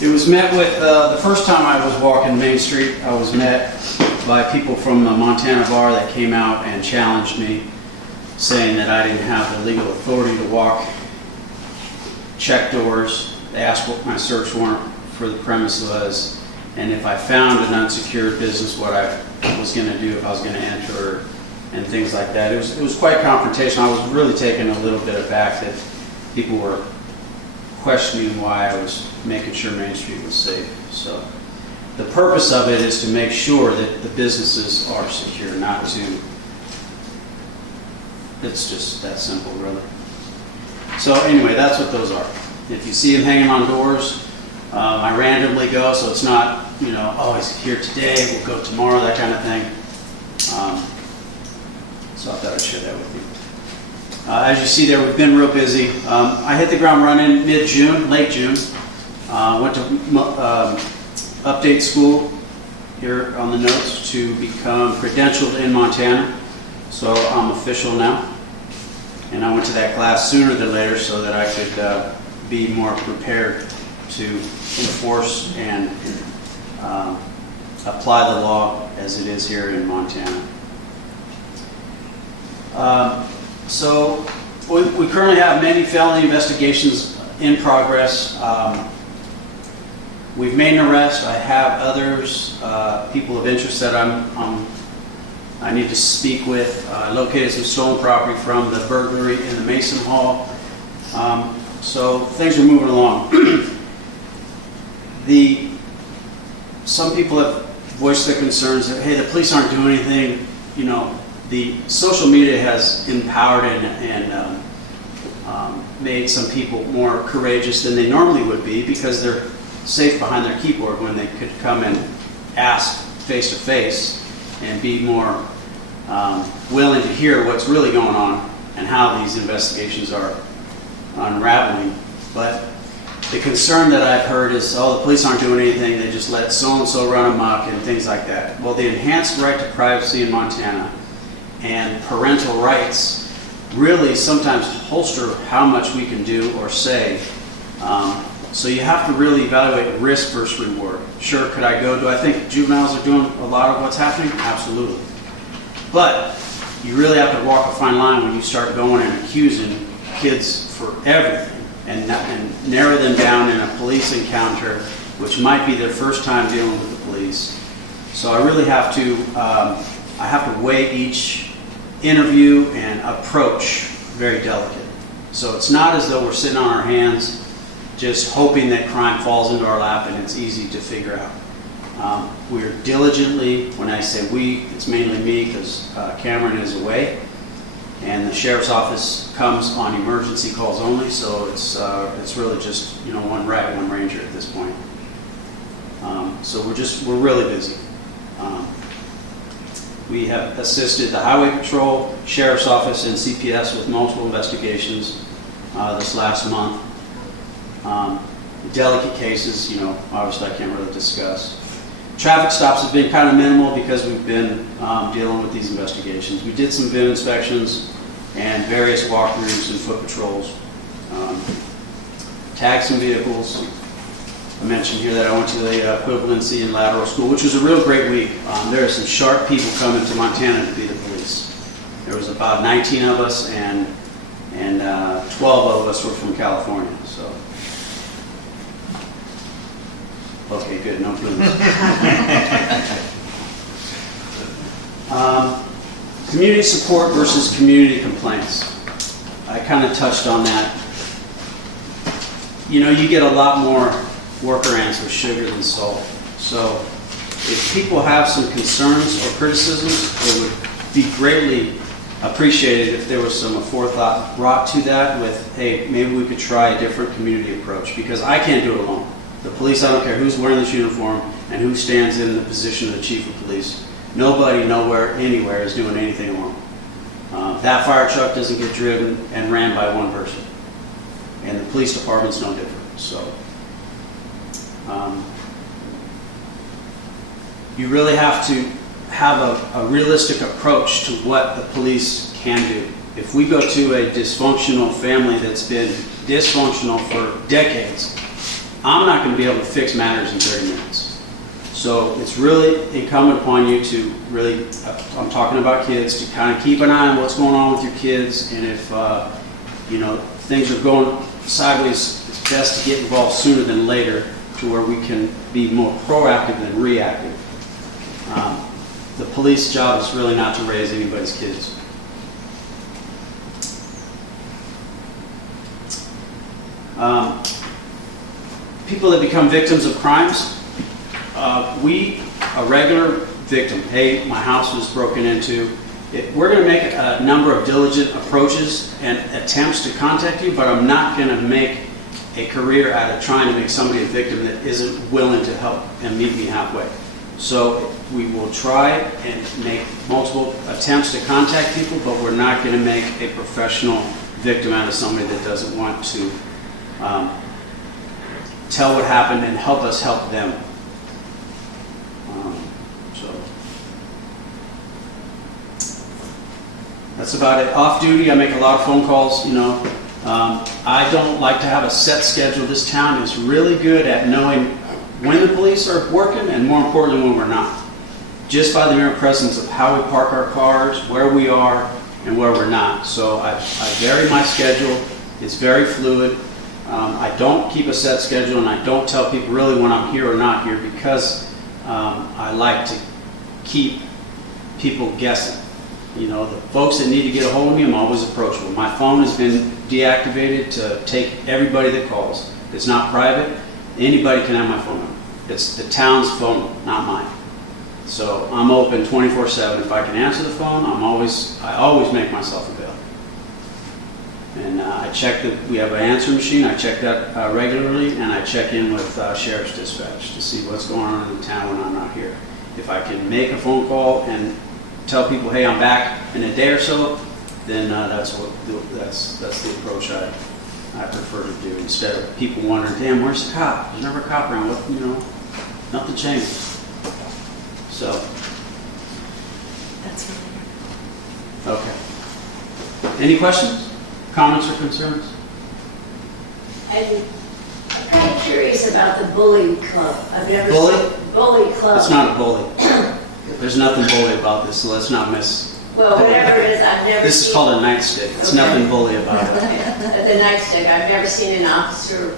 It was met with, the first time I was walking Main Street, I was met by people from the Montana bar that came out and challenged me, saying that I didn't have the legal authority to walk, check doors. They asked what my search warrant for the premise was, and if I found an unsecured business, what I was going to do if I was going to enter, and things like that. It was quite confrontational. I was really taken a little bit aback that people were questioning why I was making sure Main Street was safe. So the purpose of it is to make sure that the businesses are secure, not to, it's just that simple, really. So anyway, that's what those are. If you see them hanging on doors, I randomly go, so it's not, oh, he's here today, we'll go tomorrow, that kind of thing. So I thought I'd share that with you. As you see there, we've been real busy. I hit the ground running mid-June, late June. Went to update school here on the notes to become credentialed in Montana. So I'm official now. And I went to that class sooner than later so that I could be more prepared to enforce and apply the law as it is here in Montana. So we currently have many felony investigations in progress. We've made an arrest. I have others, people of interest that I need to speak with. Located some stolen property from the burglary in the Mason Hall. So things are moving along. Some people have voiced their concerns that, hey, the police aren't doing anything. You know, the social media has empowered and made some people more courageous than they normally would be because they're safe behind their keyboard when they could come and ask face to face and be more willing to hear what's really going on and how these investigations are unraveling. But the concern that I've heard is, oh, the police aren't doing anything, they just let so-and-so run amok and things like that. Well, the enhanced right to privacy in Montana and parental rights really sometimes holster how much we can do or say. So you have to really evaluate risk versus reward. Sure, could I go? Do I think juveniles are doing a lot of what's happening? Absolutely. But you really have to walk a fine line when you start going and accusing kids for everything and narrow them down in a police encounter, which might be their first time dealing with the police. So I really have to weigh each interview and approach very delicate. So it's not as though we're sitting on our hands just hoping that crime falls into our lap and it's easy to figure out. We're diligently, when I say we, it's mainly me because Cameron is away and the sheriff's office comes on emergency calls only, so it's really just, you know, one rat, one ranger at this point. So we're really busy. We have assisted the Highway Patrol, Sheriff's Office, and CPS with multiple investigations this last month. Delicate cases, you know, obviously I can't really discuss. Traffic stops have been kind of minimal because we've been dealing with these investigations. We did some VIN inspections and various walkthroughs and foot patrols. Tagged some vehicles. I mentioned here that I went to the equivalency and lateral school, which was a real great week. There are some sharp people coming to Montana to be the police. There was about 19 of us, and 12 of us were from California. So, okay, good, no please. Community support versus community complaints. I kind of touched on that. You know, you get a lot more worker ants with sugar than salt. So if people have some concerns or criticisms, it would be greatly appreciated if there was some forethought brought to that with, hey, maybe we could try a different community approach, because I can't do it alone. The police, I don't care who's wearing this uniform and who stands in the position of the chief of police. Nobody, nowhere, anywhere is doing anything alone. That fire truck doesn't get driven and ran by one person. And the police department's no different. So you really have to have a realistic approach to what the police can do. If we go to a dysfunctional family that's been dysfunctional for decades, I'm not going to be able to fix matters in 30 minutes. So it's really incumbent upon you to really, I'm talking about kids, to kind of keep an eye on what's going on with your kids, and if you know, things are going sideways, it's best to get involved sooner than later to where we can be more proactive than reactive. The police job is really not to raise anybody's kids. People that become victims of crimes, a regular victim, hey, my house was broken into, we're going to make a number of diligent approaches and attempts to contact you, but I'm not going to make a career out of trying to make somebody a victim that isn't willing to help and meet me halfway. So we will try and make multiple attempts to contact people, but we're not going to make a professional victim out of somebody that doesn't want to tell what happened and help us help them. So that's about it. Off duty, I make a lot of phone calls, you know. I don't like to have a set schedule. This town is really good at knowing when the police are working and, more importantly, when we're not. Just by the mere presence of how we park our cars, where we are, and where we're not. So I vary my schedule. It's very fluid. I don't keep a set schedule, and I don't tell people really when I'm here or not here, because I like to keep people guessing. You know, the folks that need to get a hold of me, I'm always approachable. My phone has been deactivated to take everybody that calls. It's not private. Anybody can have my phone number. It's the town's phone, not mine. So I'm open 24/7. If I can answer the phone, I always make myself available. And I check we have an answer machine. I check that regularly, and I check in with Sheriff's Dispatch to see what's going on in the town when I'm not here. If I can make a phone call and tell people, hey, I'm back in a day or so, then that's the approach I prefer to do, instead of people wondering, damn, where's the cop? There's never a cop around. What, you know, nothing changes. So. That's really Okay. Any questions, comments, or concerns? And I'm kind of curious about the bully club. I've never Bully? seen bully club. It's not a bully. There's nothing bully about this, so let's not miss. Well, whatever it is, I've never This is seen. called a nightstick. It's Okay. nothing bully about it. The nightstick, I've never seen an officer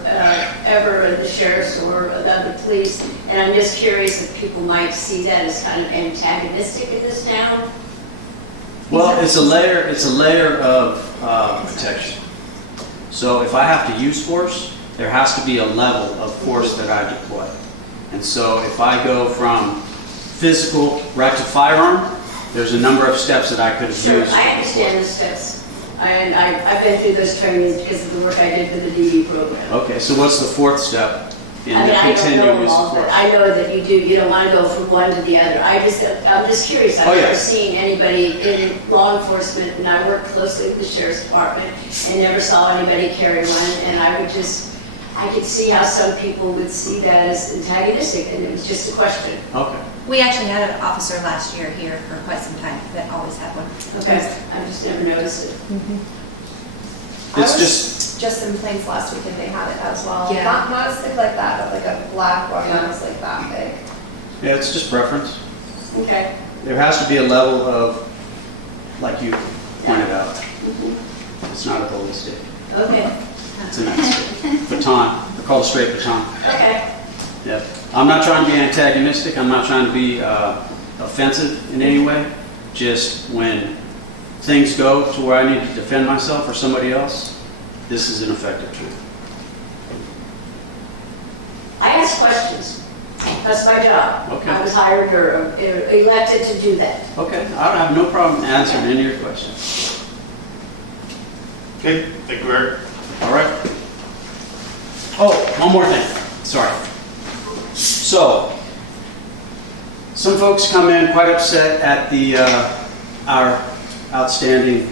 ever in the sheriff's or the police, and I'm just curious if people might see that as kind of antagonistic in this town. Well, it's a layer of protection. So if I have to use force, there has to be a level of force that I deploy. And so if I go from physical right to firearm, there's a number of steps that I could have Sure, used. I understand the steps. I've been through those trainings because of the work I did for the DD program. Okay, so what's the fourth step in I mean, the I don't know continuing them use all, of but force? I know that you don't want to go from one to the other. I'm just curious. I've Oh, never yes. seen anybody in law enforcement, and I work closely with the sheriff's department, and never saw anybody carry one, and I could see how some people would see that as antagonistic, and it was just a question. Okay. We actually had an officer last year here for quite some time that always had one. Okay, I just never noticed it. It's just, Just in Plains last weekend, they had it as well. Yeah. Not a stick like that, but like a black one that was like that big. yeah, it's just preference. Okay. There has to be a level of, like you pointed out, it's not a bully stick. Okay. It's a nightstick. Baton. They're called a straight baton. Okay. Yeah. I'm not trying to be antagonistic. I'm not trying to be offensive in any way. Just when things go to where I need to defend myself or somebody else, this is an effective tool. I ask questions. That's my job. Okay. I was hired or elected to do that. Okay. I have no problem answering any of your questions. Okay, thank you, Eric. All right. Oh, one more thing. Sorry. So, some folks come in quite upset at our outstanding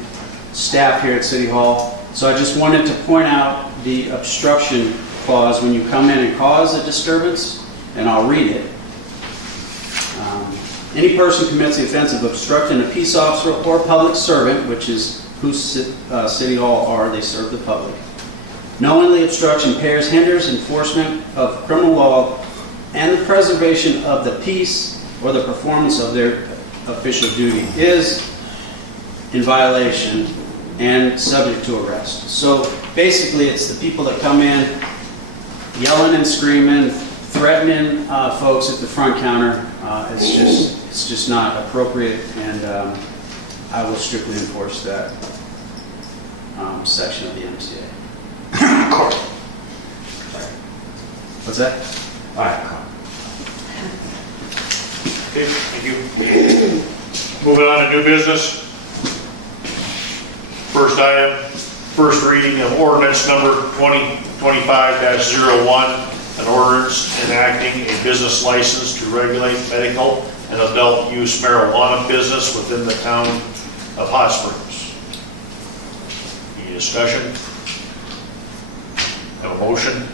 staff here at City Hall. So I just wanted to point out the obstruction clause when you come in and cause a disturbance, and I'll read it. Any person commits the offense of obstructing a peace officer or public servant, which is who City Hall are, they serve the public. Knowingly obstructs, impairs, hinders enforcement of criminal law and the preservation of the peace or the performance of their official duty is in violation and subject to arrest. So basically it's the people that come in yelling and screaming, threatening folks at the front counter. It's just not appropriate, and I will strictly enforce that section of the MCA. What's that? All right. Okay, thank you. Moving on to new business. First item, first reading of ordinance number 2025-01, an ordinance enacting a business license to regulate medical and adult use marijuana business within the town of Hot Springs. Any discussion? Have a motion?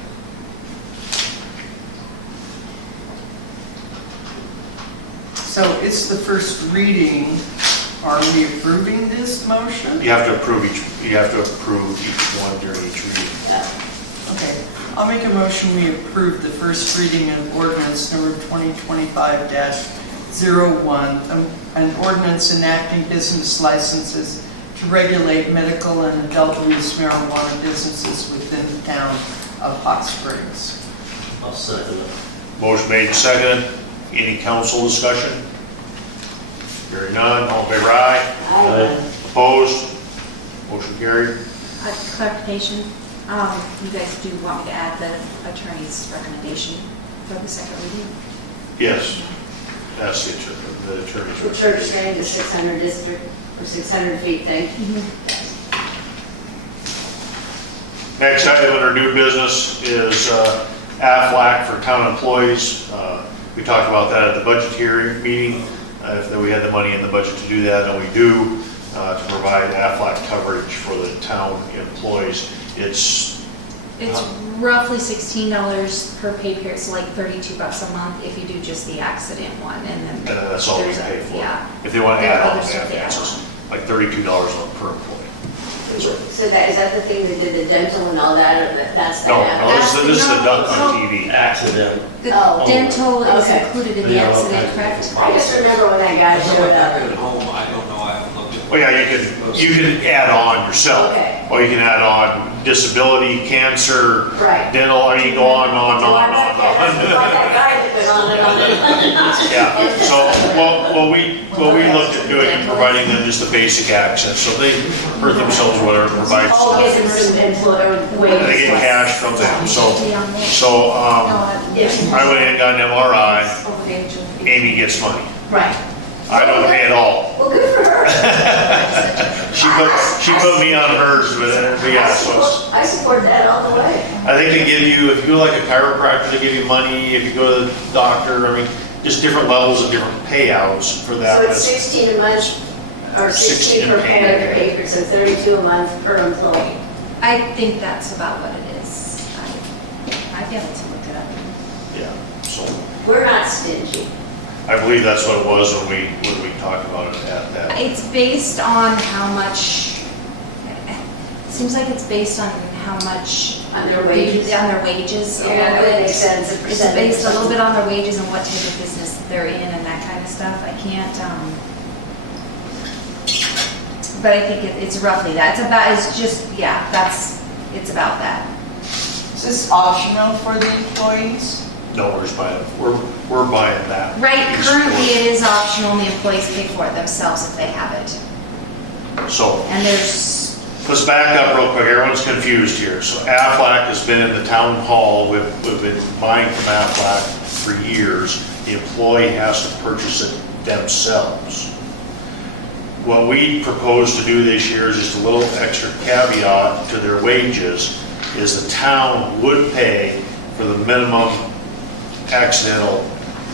So it's the first reading. Are we approving this motion? You have to approve each one during each reading. Okay, I'll make a motion, we approve the first reading of ordinance number 2025-01, an ordinance enacting business licenses to regulate medical and adult use marijuana businesses within the town of Hot Springs. I'll second it. Motion made and seconded. Any council discussion? Hearing none, all in favor, aye. Aye. Opposed? Motion carried. Clarification, you guys do want me to add the attorney's recommendation for the second reading? Yes, that's the attorney's. The church saying the 600 district, or 600 feet thing. Next item under new business is Aflac for town employees. We talked about that at the budget hearing meeting, if we had the money in the budget to do that, and we do, to provide Aflac coverage for the town employees. It's roughly $16 per pay period, so like $32 a month if you do just the accident one, and then that's all we there's pay for. Yeah. If they want to There are add on, other they stuff have to they add ask us, on. like $32 a month per employee. So that, is that the thing that did the dental and all that, or that's the? No, this is the duck on TV. Accident. The Oh. dental is Okay. included in the Yeah, accident, okay. correct? I just remember when that guy showed up. At home, I don't know, I haven't looked at. Well, yeah, you can add on yourself. Okay. Or you can add on disability, cancer, Right. dental, I mean, go on and on and on and Like that guy that was on and on and on. Yeah, so, what we looked at doing and providing them just the basic access, so they hurt themselves, whatever, provides. Oh, gives him some employer wages. They get cash from them, so, Yes. I went in and got an MRI, Amy gets money. Right. I don't pay at all. Well, good for her. She put me on hers, but yeah, so it's. I support that all the way. I think they give you, if you go like a chiropractor, they give you money, if you go to the doctor, I mean, just different levels of different payouts for that. So it's 16 a month, or 16 per paper, so 32 a month per employee. I think that's about what it is. I'd be able to look it up. Yeah, so We're not stingy. I believe that's what it was when we talked about it at that. It's based on how much, it seems like it's based on how much. On their wages? On their wages. a Yeah, little that bit. makes sense, a It's percentage based a or little bit something. on their wages and what type of business they're in and that kind of stuff. I can't, but I think it's roughly that. It's about, it's just, yeah, it's about that. Is this optional for the employees? No, we're just buying, we're buying that. Right, piece currently for it is optional and the employees pay for it themselves if they have it. So, And there's, let's back up real quick, everyone's confused here. So Aflac has been in the town hall, we've been buying from Aflac for years. The employee has to purchase it themselves. What we propose to do this year is just a little extra caveat to their wages, is the town would pay for the minimum accidental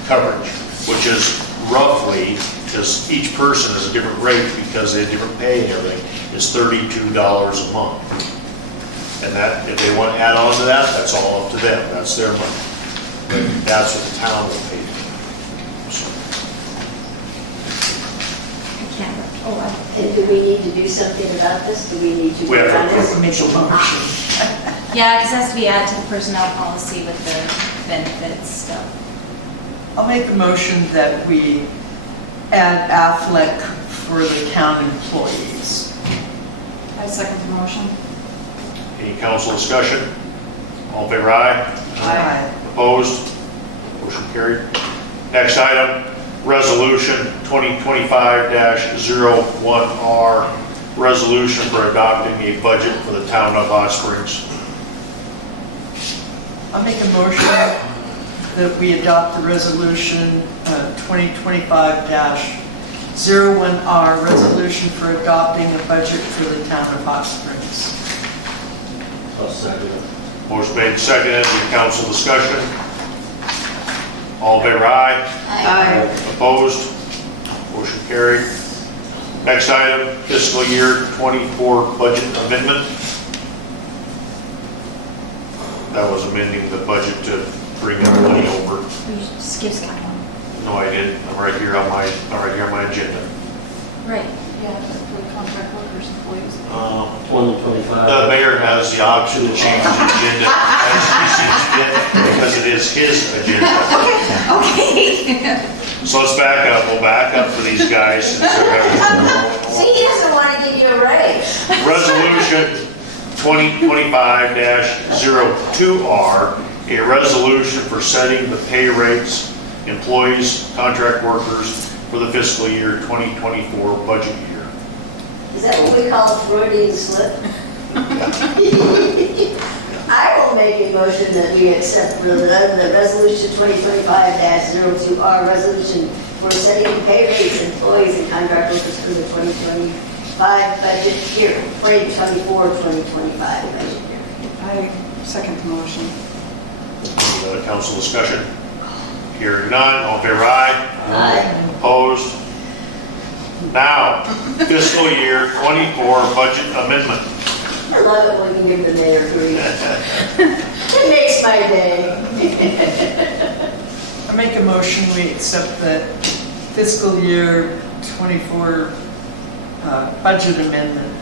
coverage, which is roughly, because each person is a different rate because they have different pay and everything, is $32 a month. And that, if they want to add on to that, that's all up to them, that's their money. But that's what the town will pay. So, I can't, And do we need to do something about this? Do we need to? We have to run this? approve Make a motion. yeah, because it has to be added to the personnel policy with the benefits stuff. I'll make a motion that we add Affleck for the town employees. I second the motion. any council discussion? All in favor, aye? Aye. Opposed? Motion carried. Next item, resolution 2025-01R, resolution for adopting a budget for the town of Hot Springs. I'll make a motion that we adopt the resolution 2025-01R, resolution for adopting a budget for the town of Hot Springs. I'll second it. Motion made, seconded, any council discussion? All in favor, aye. Aye. Opposed? Motion carried. Next item, fiscal year 24 budget amendment. That was amending the budget to bring that money over. You skip Scott one. No, I didn't. I'm right here on my agenda. Right. Yeah, for the contract workers, employees. 2025. The mayor has the option to change his agenda because it is his agenda. Okay. So let's back up. We'll back up for these guys since they're having. See, he doesn't want to give you a raise. Resolution 2025-02R, a resolution for setting the pay rates, employees, contract workers for the fiscal year 2024 budget year. Is that what we call a Freudian slip? I will make a motion that we accept the resolution 2025-02R, resolution for setting the pay rates, employees, and contract workers for the 2025 budget year, 2024-2025 budget year. I second the motion. Council discussion? Hearing none, all in favor, aye. Aye. Opposed? Now, fiscal year 24 budget amendment. I love it when you give the mayor grief. It makes my day. I make a motion, we accept the fiscal year 24 budget amendment.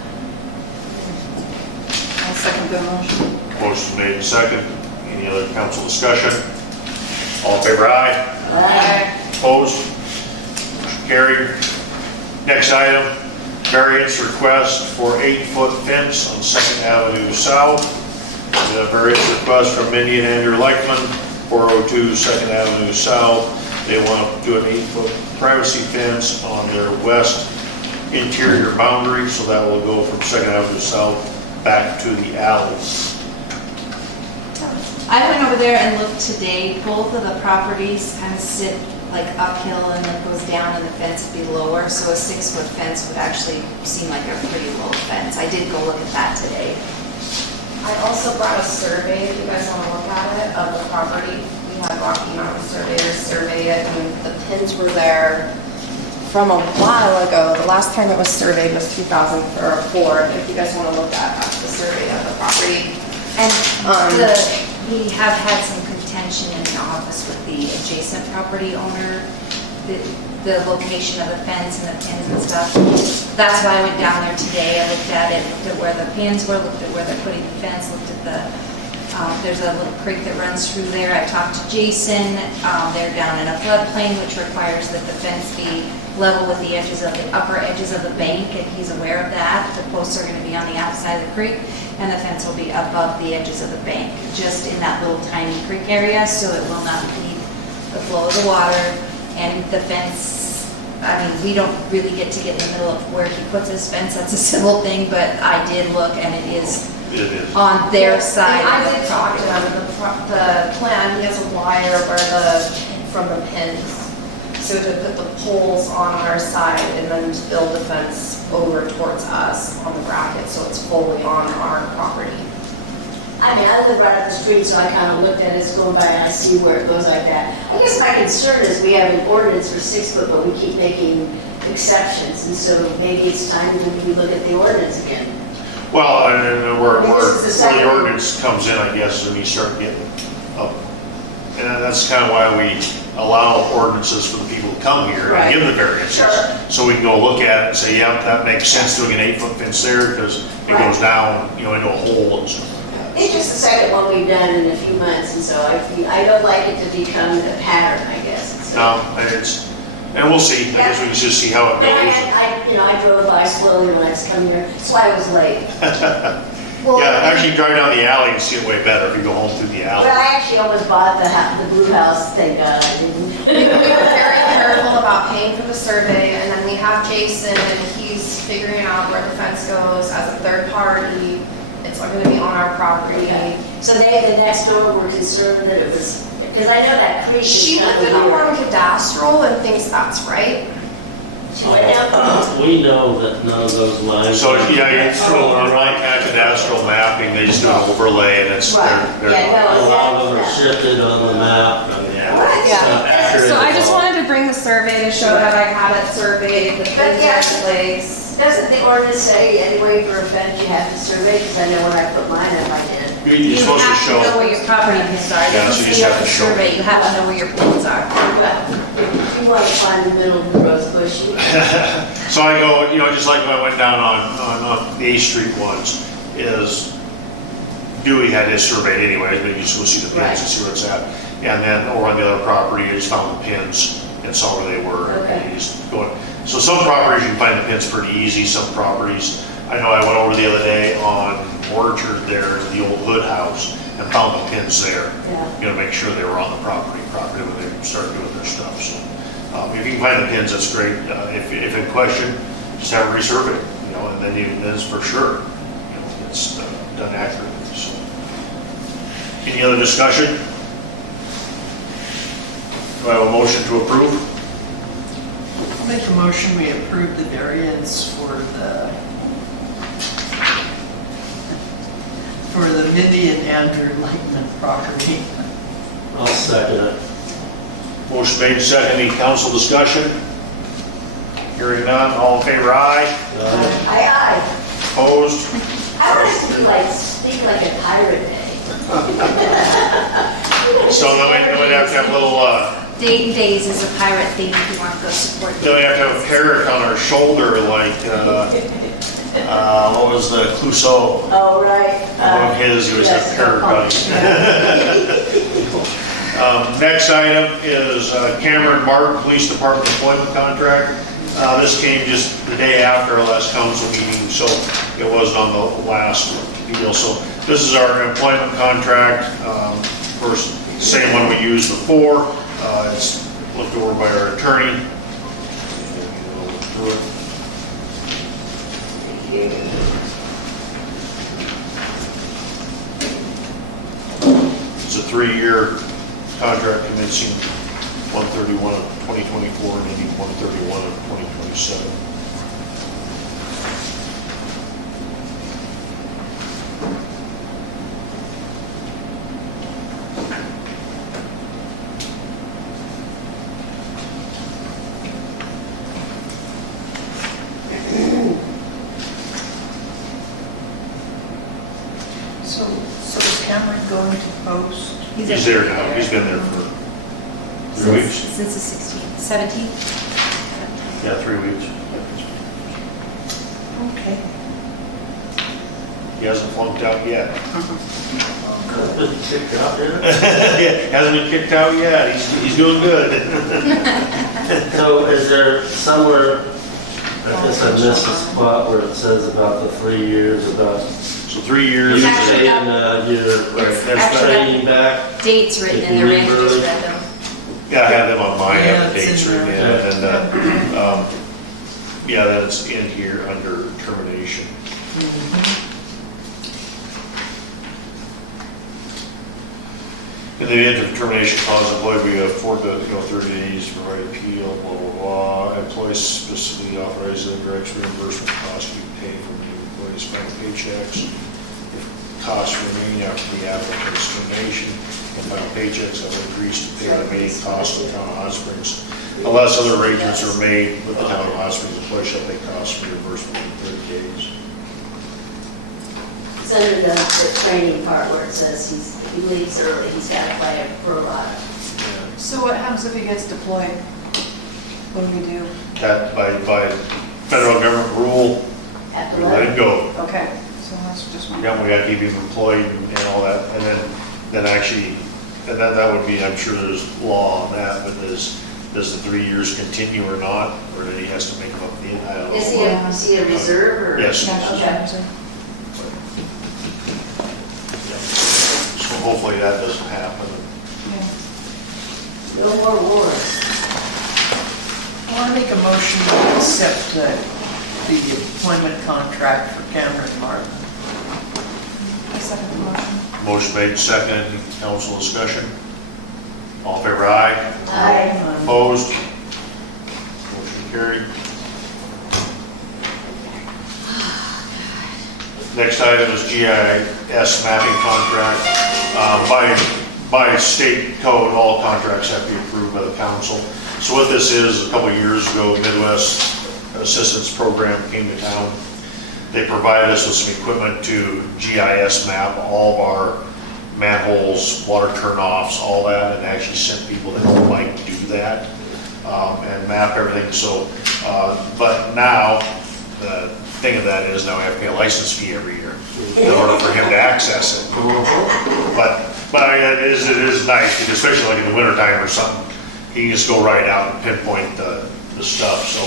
I'll second the motion. Motion made second. Any other council discussion? All in favor, aye. Aye. Opposed? Motion carried. Next item, variance request for 8-foot fence on 2nd Avenue South. The variance request from Mindy and Andrew Leichman, 402 2nd Avenue South. They want to do an 8-foot privacy fence on their west interior boundary, so that will go from 2nd Avenue South back to the alley. I went over there and looked today. Both of the properties kind of sit like uphill and then goes down and the fence would be lower. So a 6-foot fence would actually seem like a pretty low fence. I did go look at that today. I also brought a survey, if you guys want to look at it, of the property. We had Rocky Mountain surveyors survey it, and the pins were there from a while ago. The last time it was surveyed was 2004, if you guys want to look at the survey of the property. And we have had some contention in the office with the adjacent property owner, the location of the fence and the pins and stuff. That's why I went down there today. I looked at it, looked at where the pins were, looked at where they're putting the fence, looked at the, there's a little creek that runs through there. I talked to Jason. They're down in a floodplain, which requires that the fence be level with the edges of the upper edges of the bank, and he's aware of that. The posts are going to be on the outside of the creek, and the fence will be above the edges of the bank, just in that little tiny creek area, so it will not impede the flow of the water. And the fence, I mean, we don't really get to get in the middle of where he puts his fence. That's a civil thing, but I did look, and it is on their side And I of did the talk to property. them, the plan, he has a wire from the pins. So to put the poles on our side and then to build the fence over towards us on the bracket, so it's fully on our property. I mean, I live right up the street, so I kind of looked at it going by and I see where it goes like that. I guess my concern is we have an ordinance for 6 foot, but we keep making exceptions. And so maybe it's time that we look at the ordinance again. Well, and where This is the the second- ordinance comes in, I guess, is when you start getting up. And that's kind of why we allow ordinances for the people to come here Right. and give the variances. Sure. So we can go look at it and say, yeah, that makes sense doing an 8-foot fence there because it Right. goes down, into a hole and stuff like that. It's just the second one we've done in a few months, and so I don't like it to become a pattern, I guess. So- No, and we'll see. I guess we can just see how it And goes. I drove by slowly when I was coming here, that's why I was late. Well, Yeah, actually you drive down the alley and see it way better if you go home through the alley. Well, I actually almost bought the blue house, thank God I didn't. we were very careful about paying for the survey, and then we have Jason, and he's figuring out where the fence goes as a third party. It's not gonna be on our property. Okay. So they, the next door were concerned that it was, because I know that creek is She kind looked of at the weird. one cadastral and thinks that's right. She went down. We know that none of those lines. So, yeah, you throw a right at cadastral mapping, they just do an overlay and it's, Right. they're. Yeah, no, A lot of them are exactly. shifted on the map, and yeah. What? it's not accurate So I at just all. wanted to bring the survey to show that I had it surveyed, the But yeah. pins in place. Doesn't the ordinance say anyway for a fence you have to survey? Because I know when I put mine up, I did. You're You supposed to have to know show, where your property pins are. It Yeah, doesn't so you say just have on to the show. survey, you have to know where your pins are. If you want to find the middle of the rose bush, you so I go, just like when I went down on the A Street ones, is Dewey had his surveyed anyways, but you just go see the pins and see where it's at. And then over on the other property, I just found the pins and saw where they were. Okay. And you just go, so some properties you can find the pins pretty easy, some properties, I know I went over the other day on Orchard there to the old Hood house and found the pins there. Yeah. Make sure they were on the property when they start doing their stuff, so. If you can find the pins, that's great. If in question, just have it resurveyed, and then it's for sure, it's done accurately, so. Any other discussion? Do I have a motion to approve? I'll make a motion, we approve the variance for the Mindy and Andrew Lightman property. I'll second it. Motion made, second. Any council discussion? Hearing none, all in favor, aye. Aye. Opposed? I want it to be speak like a pirate day. So then we'd have to have a little, Dayton Days is a pirate theme if you want to go support. then we have to have a parrot on our shoulder like, what was the Clouseau? Oh, right. One of his, he was a Yes, parrot running. Next item is Cameron Martin Police Department employment contract. This came just the day after our last council meeting, so it wasn't on the last deal. So this is our employment contract, first, same one we used before. It's looked over by our attorney. And we'll look through it. It's a 3-year contract commencing 1/31 of 2024 and ending 1/31 of 2027. So is Cameron going to post? He's there now, he's been there for 3 weeks. Since the 16th, 17th? Yeah, 3 weeks. Okay. He hasn't flunked out yet. Been kicked out yet? Yeah, hasn't been kicked out yet, he's doing good. So is there somewhere, I guess I missed the spot where it says about the 3 years, about So 3 years. you actually saying, got- you're It's that's actually training back? Dates written in there, Randy just read them. Yeah, I have them on mine, I have Yeah, the it's dates in written in, there. and, yeah, that's in here under termination. In the event of termination clause, employee will be afforded, 30 days for right appeal, blah, blah, blah. Employees specifically authorized and directs reimbursement costs to be paid from the employee's final paychecks. If costs remain after the applicant's termination, and final paychecks have increased to pay the remaining costs of the town of Hot Springs. Unless other arrangements are made with the town of Hot Springs, employee shall pay costs for reimbursement in 30 days. It's under the training part where it says if he leaves early, he's got to play a prologue. So what happens if he gets deployed? What do we do? That by federal government rule, Have we to let let him him. go. Okay, so that's just one. Yeah, we gotta keep him employed and all that, and then actually, and that would be, I'm sure there's law on that, but does the 3 years continue or not, or that he has to make them up at the end, I don't know. Is he a reserve or? Yes. Yeah, Okay. So hopefully that doesn't happen. yeah. No more wars. I want to make a motion to accept the employment contract for Cameron Martin. I second the motion. Motion made, second, council discussion. All in favor, aye. Aye. Opposed? Motion carried. Next item is GIS mapping contract. By state code, all contracts have to be approved by the council. So what this is, a couple of years ago, Midwest Assistance Program came to town. They provided us with some equipment to GIS map all of our manholes, water turnoffs, all that, and actually sent people that might do that and map everything. So, but now, the thing of that is now I have to pay a license fee every year in order for him to access it. But it is nice, because especially like in the wintertime or something, he can just go right out and pinpoint the stuff, so.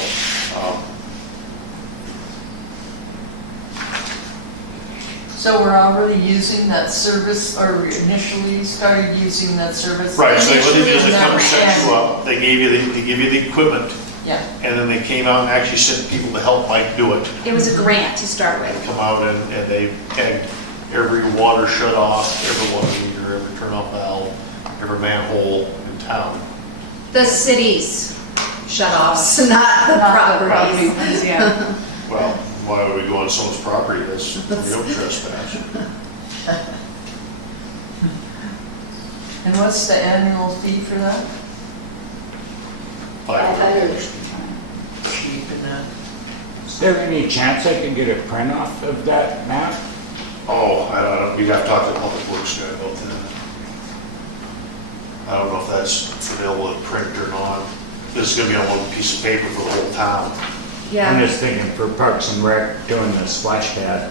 So we're already using that service, or initially started using that service? Right, so what they did is they Initially, come and and set you then up, they give you the equipment, Yeah, and then they came out and actually sent people to help Mike do it. It was a grant to start They with. come out and they tagged every water shut off, every water meter, every turn off valve, every manhole in town. The cities shut offs, not the properties. Properties, yeah. Well, why would we go on someone's property? That's real trespass. and what's the annual fee for that? $5. Cheap in that. Is there any chance I can get a print off of that map? Oh, I don't know, we'd have to talk to the public works guy about that. I don't know if that's available in print or not. This is gonna be on one piece of paper for the whole town. I'm Yeah, just thinking for Parks and Rec doing the splash pad.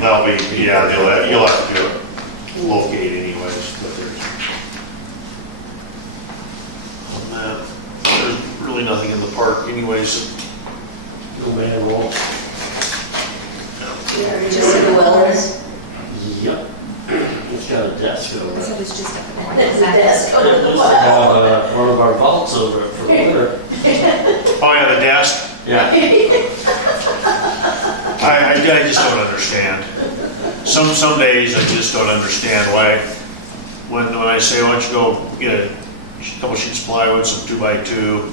That'll be, yeah, you'll have to do it locate anyways, but on that, there's really nothing in the park anyways. No manhole. Just the wellness. Yep. It's got a desk over so it. it's just up there. That's the desk over the Used to well. have one of our vaults over it for winter. Oh yeah, the desk, Yeah. I just don't understand. Some days I just don't understand why, when I say, why don't you go get a couple sheets of plywood, some 2x2,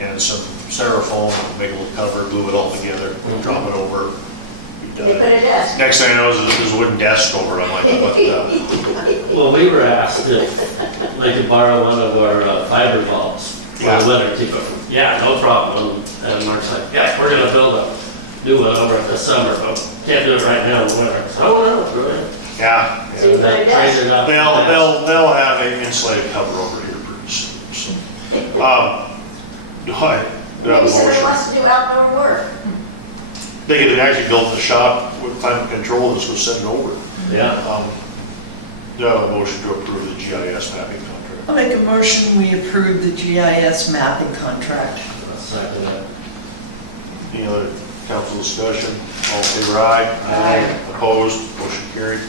and some styrofoam, make a little cover, glue it all together, drop it over, be They put done. a desk. Next thing I know, there's a wooden desk over it. I'm like, what the? Well, we were asked if they could borrow one of our fiber vaults for Yeah. the winter to go. Yeah, no problem. And Mark's like, yeah, we're gonna build a new one over it this summer, but can't do it right now in the winter. So, oh, no, really? Yeah. So you put a desk. Crazy enough. They'll have an insulated cover over here pretty soon, so. Do I have a Maybe somebody motion? wants to do outdoor work. They could actually build the shop with climate control and just go set it over. Yeah. Do I have a motion to approve the GIS mapping contract? I'll make a motion, we approve the GIS mapping contract. I'll second that. Any other council discussion? All in favor, aye? Aye. Opposed? Motion carried.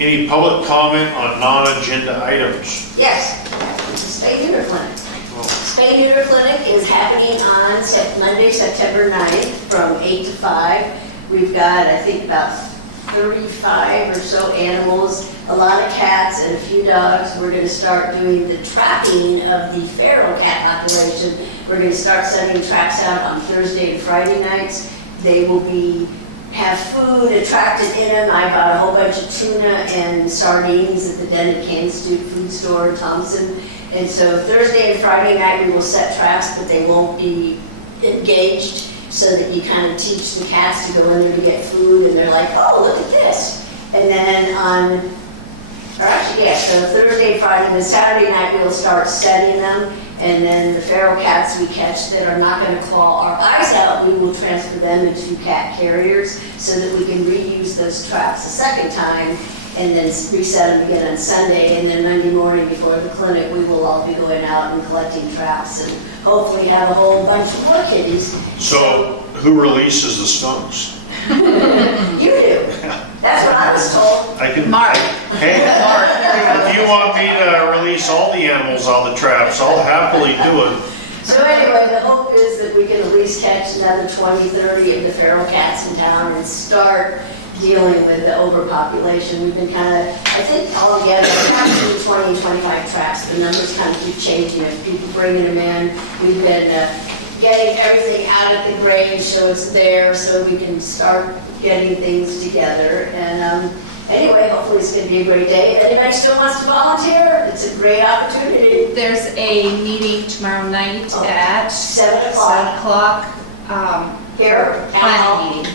Any public comment on non-agenda items? Yes, spay neuter clinic. Spay neuter clinic is happening on Monday, September 9th from 8 to 5. We've got, I think, about 35 or so animals, a lot of cats and a few dogs. We're going to start doing the trapping of the feral cat population. We're going to start sending traps out on Thursday and Friday nights. They will have food attracted in them. I bought a whole bunch of tuna and sardines at the Denton Kansas food store in Thompson. And so Thursday and Friday night we will set traps, but they won't be engaged, so that you kind of teach the cats to go in there to get food, and they're like, oh, look at this. And then so Thursday and Friday, then Saturday night we'll start setting them, and then the feral cats we catch that are not going to claw our eyes out, we will transfer them into cat carriers so that we can reuse those traps a second time, and then reset them again on Sunday, and then Monday morning before the clinic, we will all be going out and collecting traps, and hopefully have a whole bunch of more kitties. So who releases the skunks? You do. That's what I was told. I can. Mark. Hey, if you want me to release all the animals on the traps, I'll happily do it. So anyway, the hope is that we can at least catch another 20, 30 of the feral cats in town and start dealing with the overpopulation. We've been kind of, I think altogether, we're 20, 25 traps. The numbers kind of keep changing of people bringing them in. We've been getting everything out at the Grange so it's there, so we can start getting things together. And anyway, hopefully it's gonna be a great day. If anybody still wants to volunteer, it's a great opportunity. There's a meeting tomorrow night at 7 o'clock. 7 o'clock. Here, Planning meeting.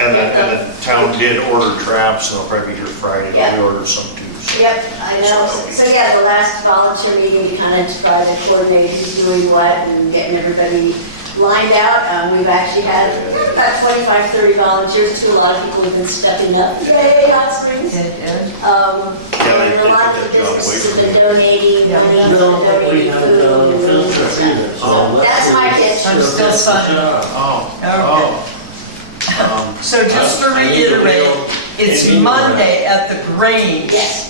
And the town did order traps, and they'll probably be here Friday, Yeah. we ordered some too. So. Yep, I know. So yeah, the last volunteer meeting, we kind of try to coordinate who's doing what and getting everybody lined out. We've actually had about 25, 30 volunteers too. A lot of people have been stepping up. Yay, Hot Springs. Yeah. And they a lot of took the that job away businesses have from been you. donating money, No, we donating haven't done field food. trip either, so let's That's see. my pitch. I'm still Good signing. job. Oh, So just to I need to reiterate, real- it's I need to Monday at the Grange. Yes.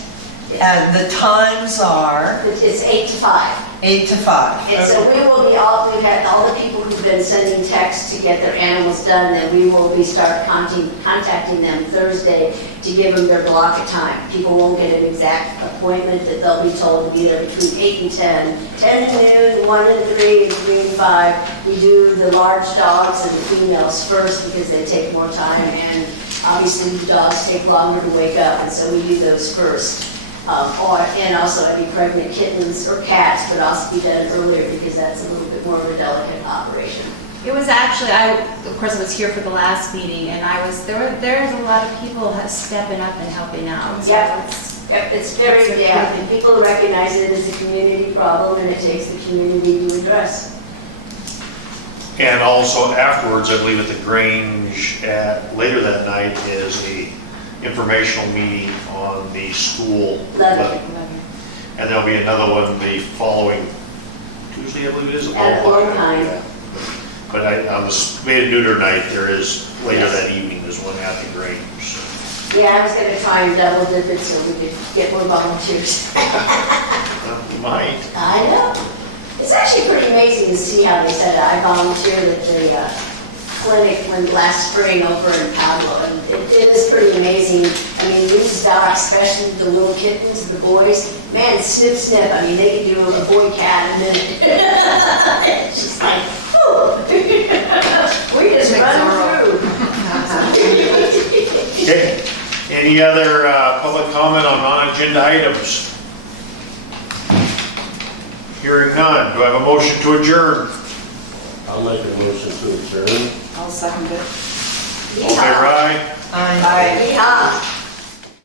And the times are It's 8 to 5. 8 to 5. And so we will be we've had all the people who've been sending texts to get their animals done, then we will be contacting them Thursday to give them their block of time. People won't get an exact appointment, that they'll be told to be there between 8 and 10. 10 to noon, 1 and 3, and 3 and 5. We do the large dogs and the females first because they take more time, and obviously the dogs take longer to wake up, and so we do those first. And also any pregnant kittens or cats would also be done earlier because that's a little bit more of a delicate operation. It was actually, of course, I was here for the last meeting, and there's a lot of people stepping up and helping out. So Yep. it's- It's very, and people recognize it as a community problem and it takes the community to address. and also afterwards, I believe at the Grange, later that night is a informational meeting on the school Levy. And there'll be another one the following Tuesday, I believe it is. At Longpine. Yeah. But on the spay and neuter night, there is, later that evening, there's one at the Grange. So. Yeah, I was gonna try and double dip it so we could get more volunteers. You might. I know. It's actually pretty amazing to see how they said I volunteered at the clinic last spring over in Pablo, and it is pretty amazing. I mean, these dogs, especially the little kittens, the boys, man, snip, snip. I mean, they can do a boy cat in a minute. It's just like, whew. We just run through. Okay. Any other public comment on non-agenda items? Hearing none. Do I have a motion to adjourn? I'll make a motion to adjourn. I'll second it. All in favor, aye? Aye. Yeah.